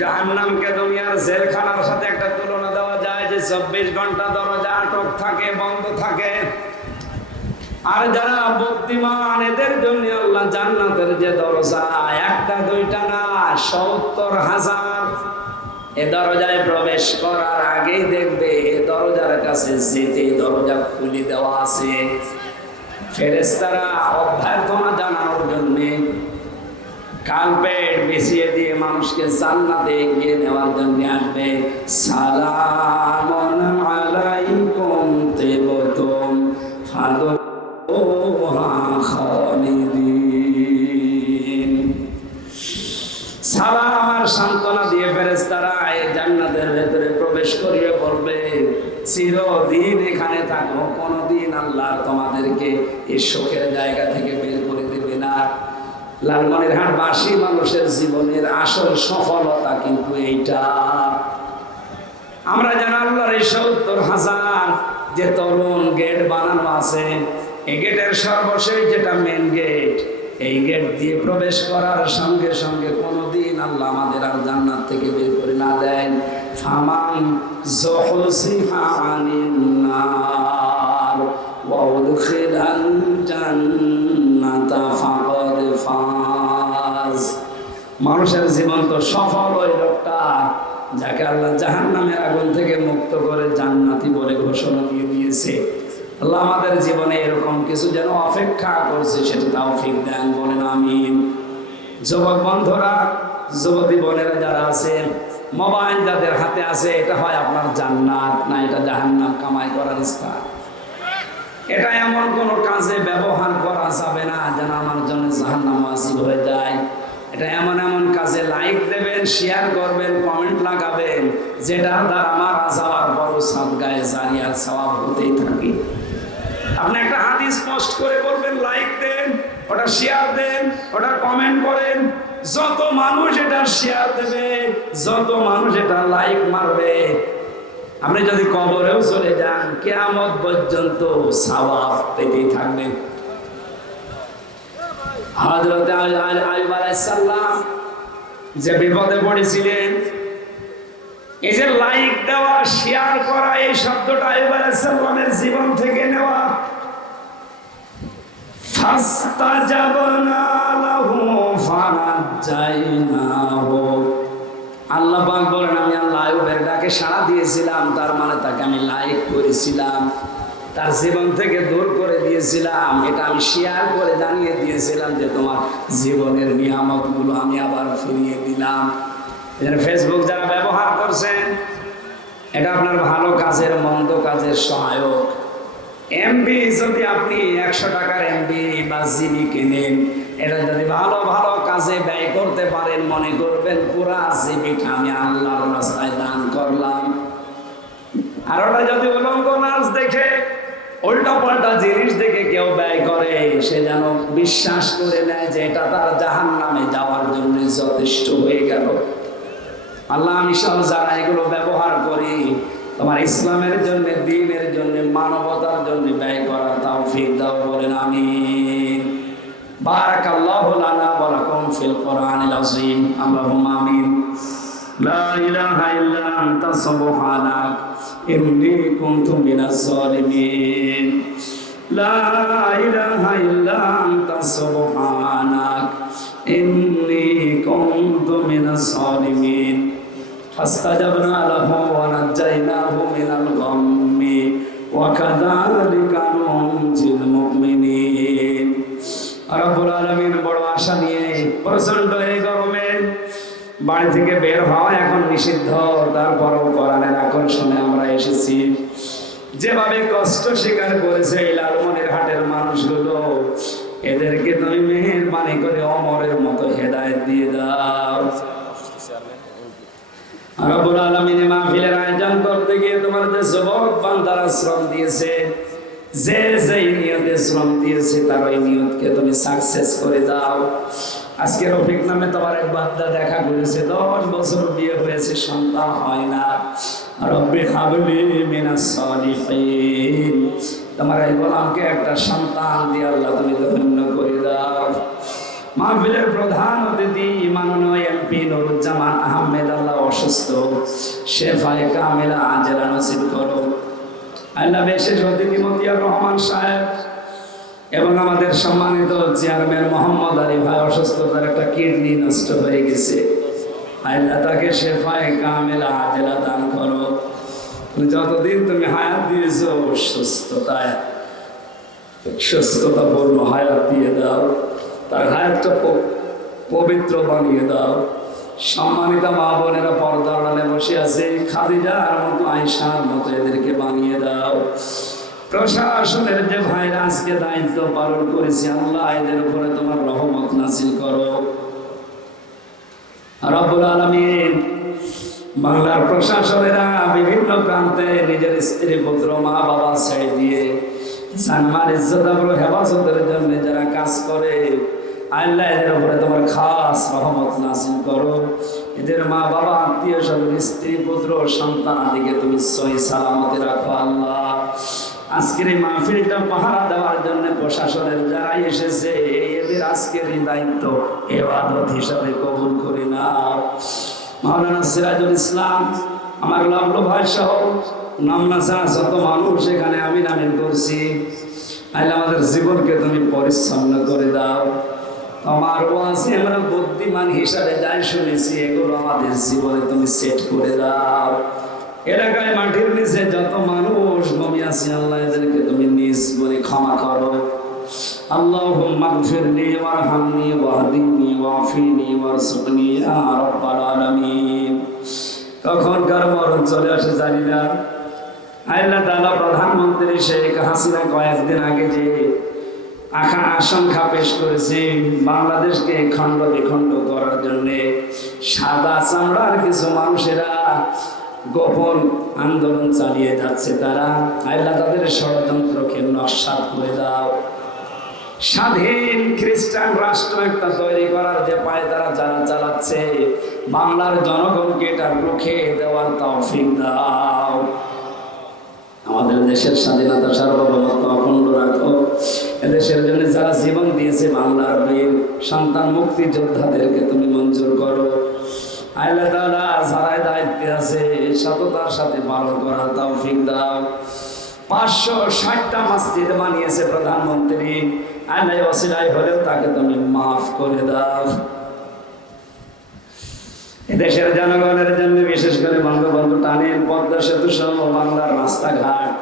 জাহান্নামকে দুনিয়ার জেলখানার সাথে একটা তুলনা দেওয়া যায় যে ২৪ ঘন্টা দরজা আটক থাকে, বন্ধ থাকে। আর যারা বুদ্ধিমান এদের জন্য আল্লাহ জান্নাতের যে দরজা, একটা দুইটা না, ৭০,০০০। এ দরজায় প্রবেশ করার আগেই দেখবে এ দরজার কাছে যেতে দরজা খুলে দেওয়া আছে। ফেরেশতারা অভ্যর্থনা জানানোর জন্য কার্পেট বিছিয়ে দিয়ে মানুষকে জান্নাতে এগিয়ে নেওয়ার জন্য আসবে। সালামুন আলাইকুম তিবতুম ফাদখুলুহা খালিদিন। সালাম আর সান্ত্বনা দিয়ে ফেরেশতারা এই জান্নাতের ভেতরে প্রবেশ করিয়ে বলবে, চিরদিন এখানে থাকো, কোনোদিন আল্লাহ তোমাদেরকে এই সুখের জায়গা থেকে বের করে দেবে না। লালমনিরহাটবাসী মানুষের জীবনের আসল সফলতা কিন্তু এইটা। আমরা জানি আল্লাহর এই ৭০,০০০ যে তরুণ গেট বানানো আছে, এই গেটের সর্বশেষ যেটা মেন গেট, এই গেট দিয়ে প্রবেশ করার সঙ্গে সঙ্গে কোনোদিন আল্লাহ আমাদের আর জান্নাত থেকে বের করে না দেন। ফামান যুহজিহা আনিন নার ওয়া উদখিলাল জান্নাতা ফাকাদ ফাজ। মানুষের জীবন তো সফল ওই লোকটা যাকে আল্লাহ জাহান্নামের আগুন থেকে মুক্ত করে জান্নাতি বলে ঘোষণা দিয়ে দিয়েছে। আল্লাহ আমাদের জীবনে এরকম কিছু যেন অপেক্ষা করছে, সেটা তৌফিক দেন, বলেন আমিন। যুবক বন্ধুরা, যুবতী বোনেরা যারা আছেন, মোবাইল যাদের হাতে আছে, এটা হয় আপনার জান্নাত না এটা জাহান্নাম কামাই করার স্থান। এটা এমন কোনো কাজে ব্যবহার করা যাবে না যেন আমার জন্য জাহান্নাম ওয়াজিব হয়ে যায়। এটা এমন এমন কাজে লাইক দেবেন, শেয়ার করবেন, কমেন্ট লাগাবেন, যেটার দ্বারা আমার যাওয়ার বড় সাদগায়ে জারিয়ার সওয়াব হতেই থাকে। আপনি একটা হাদিস পোস্ট করে বলবেন লাইক দেন, ওটা শেয়ার দেন, ওটা কমেন্ট করেন। যত মানুষ এটা শেয়ার দেবে, যত মানুষ এটা লাইক মারবে, আপনি যদি কবরেও চলে যান কিয়ামত পর্যন্ত সওয়াব পেতেই থাকবেন। হযরত আইয়ুব আলাইহিস সালাম যে বিপদে পড়েছিলেন, এই যে লাইক দেওয়া, শেয়ার করা, এই শব্দটা আইয়ুব আলাইহিস সালামের জীবন থেকে নেওয়া। ফাস্তাজাবনা লাহু ফানাজ্জাইনাহু, আল্লাহ পাক বলেন আমি আল্লাহ আইয়ুবের ডাকে সাড়া দিয়েছিলাম, তার মানে তাকে আমি লাইক করেছিলাম, তার জীবন থেকে দূর করে দিয়েছিলাম। এটা আমি শেয়ার করে জানিয়ে দিয়েছিলাম যে তোমার জীবনের নিয়ামতগুলো আমি আবার ফিরিয়ে দিলাম। ফেসবুক যারা ব্যবহার করছেন, এটা আপনার ভালো কাজের মন্দ কাজের সহায়ক। এমবি যদি আপনি 100 টাকার এমবি বা জিবি কেনেন, এটা যদি ভালো ভালো কাজে ব্যয় করতে পারেন, মনে করবেন পুরা জিবিটা আমি আল্লাহর রাস্তায় দান করলাম। আর ওটা যদি উলঙ্গ নাচ দেখে, উল্টা পাল্টা জিনিস দেখে কেউ ব্যয় করে, সে যেন বিশ্বাস করে নেয় যে এটা তার জাহান্নামে যাওয়ার জন্য যথেষ্ট হয়ে গেল। আল্লাহ আমি সব যারা এগুলো ব্যবহার করি, তোমার ইসলামের জন্য, দ্বীনের জন্য, মানবতার জন্য ব্যয় করা তৌফিক দাও, বলেন আমিন। বারাকাল্লাহু লানা ওয়া লাকুম ফিল কোরআনিল আযীম, আল্লাহুম্মা আমিন। লা ইলাহা ইল্লা আনতা সুবহানাক ইন্নী কুনতু মিনাজ জালিমিন। লা ইলাহা ইল্লা আনতা সুবহানাক ইন্নী কুনতু মিনাজ জালিমিন। ফাস্তাজাবনা লাহু ওয়া নাজ্জাইনাহু মিনাল গাম্মি ওয়া কাযালিকা নুনজিল মুমিনিন। রব্বুল আলামিন বড় আশা নিয়ে প্রচন্ড এই গরমে বাড়ি থেকে বের হওয়া এখন নিষিদ্ধ, তারপরও কোরআনের আকর্ষণে আমরা এসেছি। যেভাবে কষ্ট স্বীকার করেছে এই লালমনিরহাটের মানুষগুলো, এদেরকে তুমি মেহেরবানি করে ওমরের মতো হেদায়েত দিয়ে দাও। রব্বুল আলামিন মাহফিলের আয়োজন করতে গিয়ে তোমার যে যুবক বান্দারা শ্রম দিয়েছে, যে যেই নিয়তে শ্রম দিয়েছে, তার ওই নিয়তকে তুমি সাকসেস করে দাও। আজকে রফিক নামে তোমার এক বান্দা দেখা করেছে, 10 বছর বিয়ে হয়েছে, সন্তান হয় না। রব্বি হাবলি মিনাস সালিহিন, তোমার এই গোলামকে একটা সন্তান দিয়ে আল্লাহ তুমি ধন্য করে দাও। মাহফিলের প্রধান অতিথি মাননীয় এমপি নুরুজ্জামান আহমেদ, আল্লাহ অসুস্থ, শেফায়ে কামিলা আজেলা নসিব করো। আল্লাহ বিশেষ অতিথি মতিয়ার রহমান সাহেব এবং আমাদের সম্মানিত চেয়ারম্যান মোহাম্মদ আলী ভাই অসুস্থতার একটা কিডনি নষ্ট হয়ে গেছে, আল্লাহ তাকে শেফায়ে কামিলা আজেলা দান করো। যতদিন তুমি হায়াত দিয়েছো, সুস্থতাপূর্ণ হায়াত দিয়ে দাও, তার হায়াতটা পবিত্র বানিয়ে দাও। সম্মানিত মা বোনেরা পর্দার আড়ালে বসে আছে, খাদিজার মতো, আয়েশার মতো এদেরকে বানিয়ে দাও। প্রশাসনের যে ভাইরা আজকে দায়িত্ব পালন করেছে, আল্লাহ এদের উপরে তোমার রহমত নাযিল করো। রব্বুল আলামিন বাংলার প্রশাসনেরা বিভিন্ন প্রান্তে নিজের স্ত্রী, পুত্র, মা বাবা ছেড়ে দিয়ে জানমাল ইজ্জত আবরু হেফাজতের জন্য যারা কাজ করে, আল্লাহ এদের উপরে তোমার খাস রহমত নাযিল করো। এদের মা বাবা, আত্মীয় স্বজন, স্ত্রী, পুত্র, সন্তান আদিকে তুমি সহি সালামতে রাখো। আল্লাহ আজকের এই মাহফিলটা পাহারা দেওয়ার জন্য প্রশাসনের যারাই এসেছে, এদের আজকের এই দায়িত্ব ইবাদত হিসাবে কবুল করে নাও। মাওলানা সিরাজুল ইসলাম, আমার লাভলু ভাই সহ নামনাসা যত মানুষ এখানে আমিন আমিন করছি, আল্লাহ আমাদের জীবনকে তুমি পরিচ্ছন্ন করে দাও। আমার ওয়াজে আমরা বুদ্ধিমান হিসাবে যাই শুনেছি, এগুলো আমাদের জীবনে তুমি সেট করে দাও। এলাকায় মাটির নিচে যত মানুষ ঘুমিয়ে আছে, আল্লাহ এদেরকে তুমি নিজ বলে ক্ষমা করো। আল্লাহুম্মা গফিরলি ওয়ারহামনি ওয়াহদিনি ওয়াফিনি ওয়ারযুকনি ইয়া রাব্বাল আলামিন। কখনকার মরণ চলে আসে জানি না। আল্লাহ তাআলা প্রধানমন্ত্রী শেখ হাসিনা কয়েকদিন আগে যে আশঙ্কা পেশ করেছে, বাংলাদেশকে খণ্ড বিখণ্ড করার জন্য সাদা চামড়ার কিছু মানুষেরা গোপন আন্দোলন চালিয়ে যাচ্ছে, তারা আল্লাহ তাদের ষড়যন্ত্রকে নস্যাৎ করে দাও। স্বাধীন খ্রিস্টান রাষ্ট্র একটা তৈরি করার যে পায়তারা যারা চালাচ্ছে, বাংলার জনগণকে এটা রুখে দেওয়ার তৌফিক দাও। আমাদের দেশের স্বাধীনতা সার্বভৌমত্ব অখণ্ড রাখো। এদেশের জন্য যারা জীবন দিয়েছে বাংলার বীর সন্তান মুক্তিযোদ্ধাদেরকে তুমি মঞ্জুর করো। আল্লাহ তাআলা যারা দায়িত্বে আছে সততার সাথে পালন করার তৌফিক দাও। 560টা মসজিদ বানিয়েছে প্রধানমন্ত্রী, আল্লাহ ওসিলায় হলেও তাকে তুমি মাফ করে দাও। এদেশের জনগণের জন্য বিশেষ করে বঙ্গবন্ধু টানেল, পদ্মা সেতু সহ বাংলার রাস্তাঘাট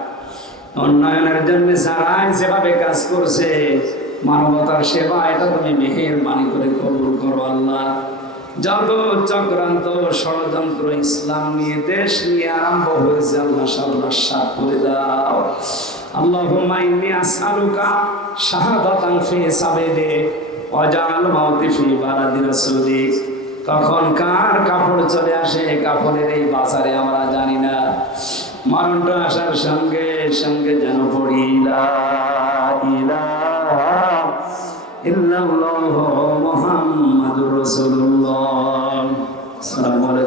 উন্নয়নের জন্য যারা যেভাবে কাজ করছে, মানবতার সেবা, এটা তুমি মেহেরবানি করে কবুল করো আল্লাহ। যত চক্রান্ত ষড়যন্ত্র ইসলাম নিয়ে দেশ নিয়ে আরম্ভ হয়েছে আল্লাহ সব নস্যাৎ করে দাও। আল্লাহুম্মা ইন্নী আসআলুকা শাহাদাতান ফি সাবিলিক ওয়া জাআল মাউতি ফি বালাদি রাসূলিক। কখন কার কাপড় চলে আসে কাপড়ের এই বাজারে আমরা জানি না। মরণটা আসার সঙ্গে সঙ্গে যেন পড়ি লা ইলাহা ইল্লাল্লাহু মুহাম্মাদুর রাসূলুল্লাহ। আসসালামু আলাইকুম।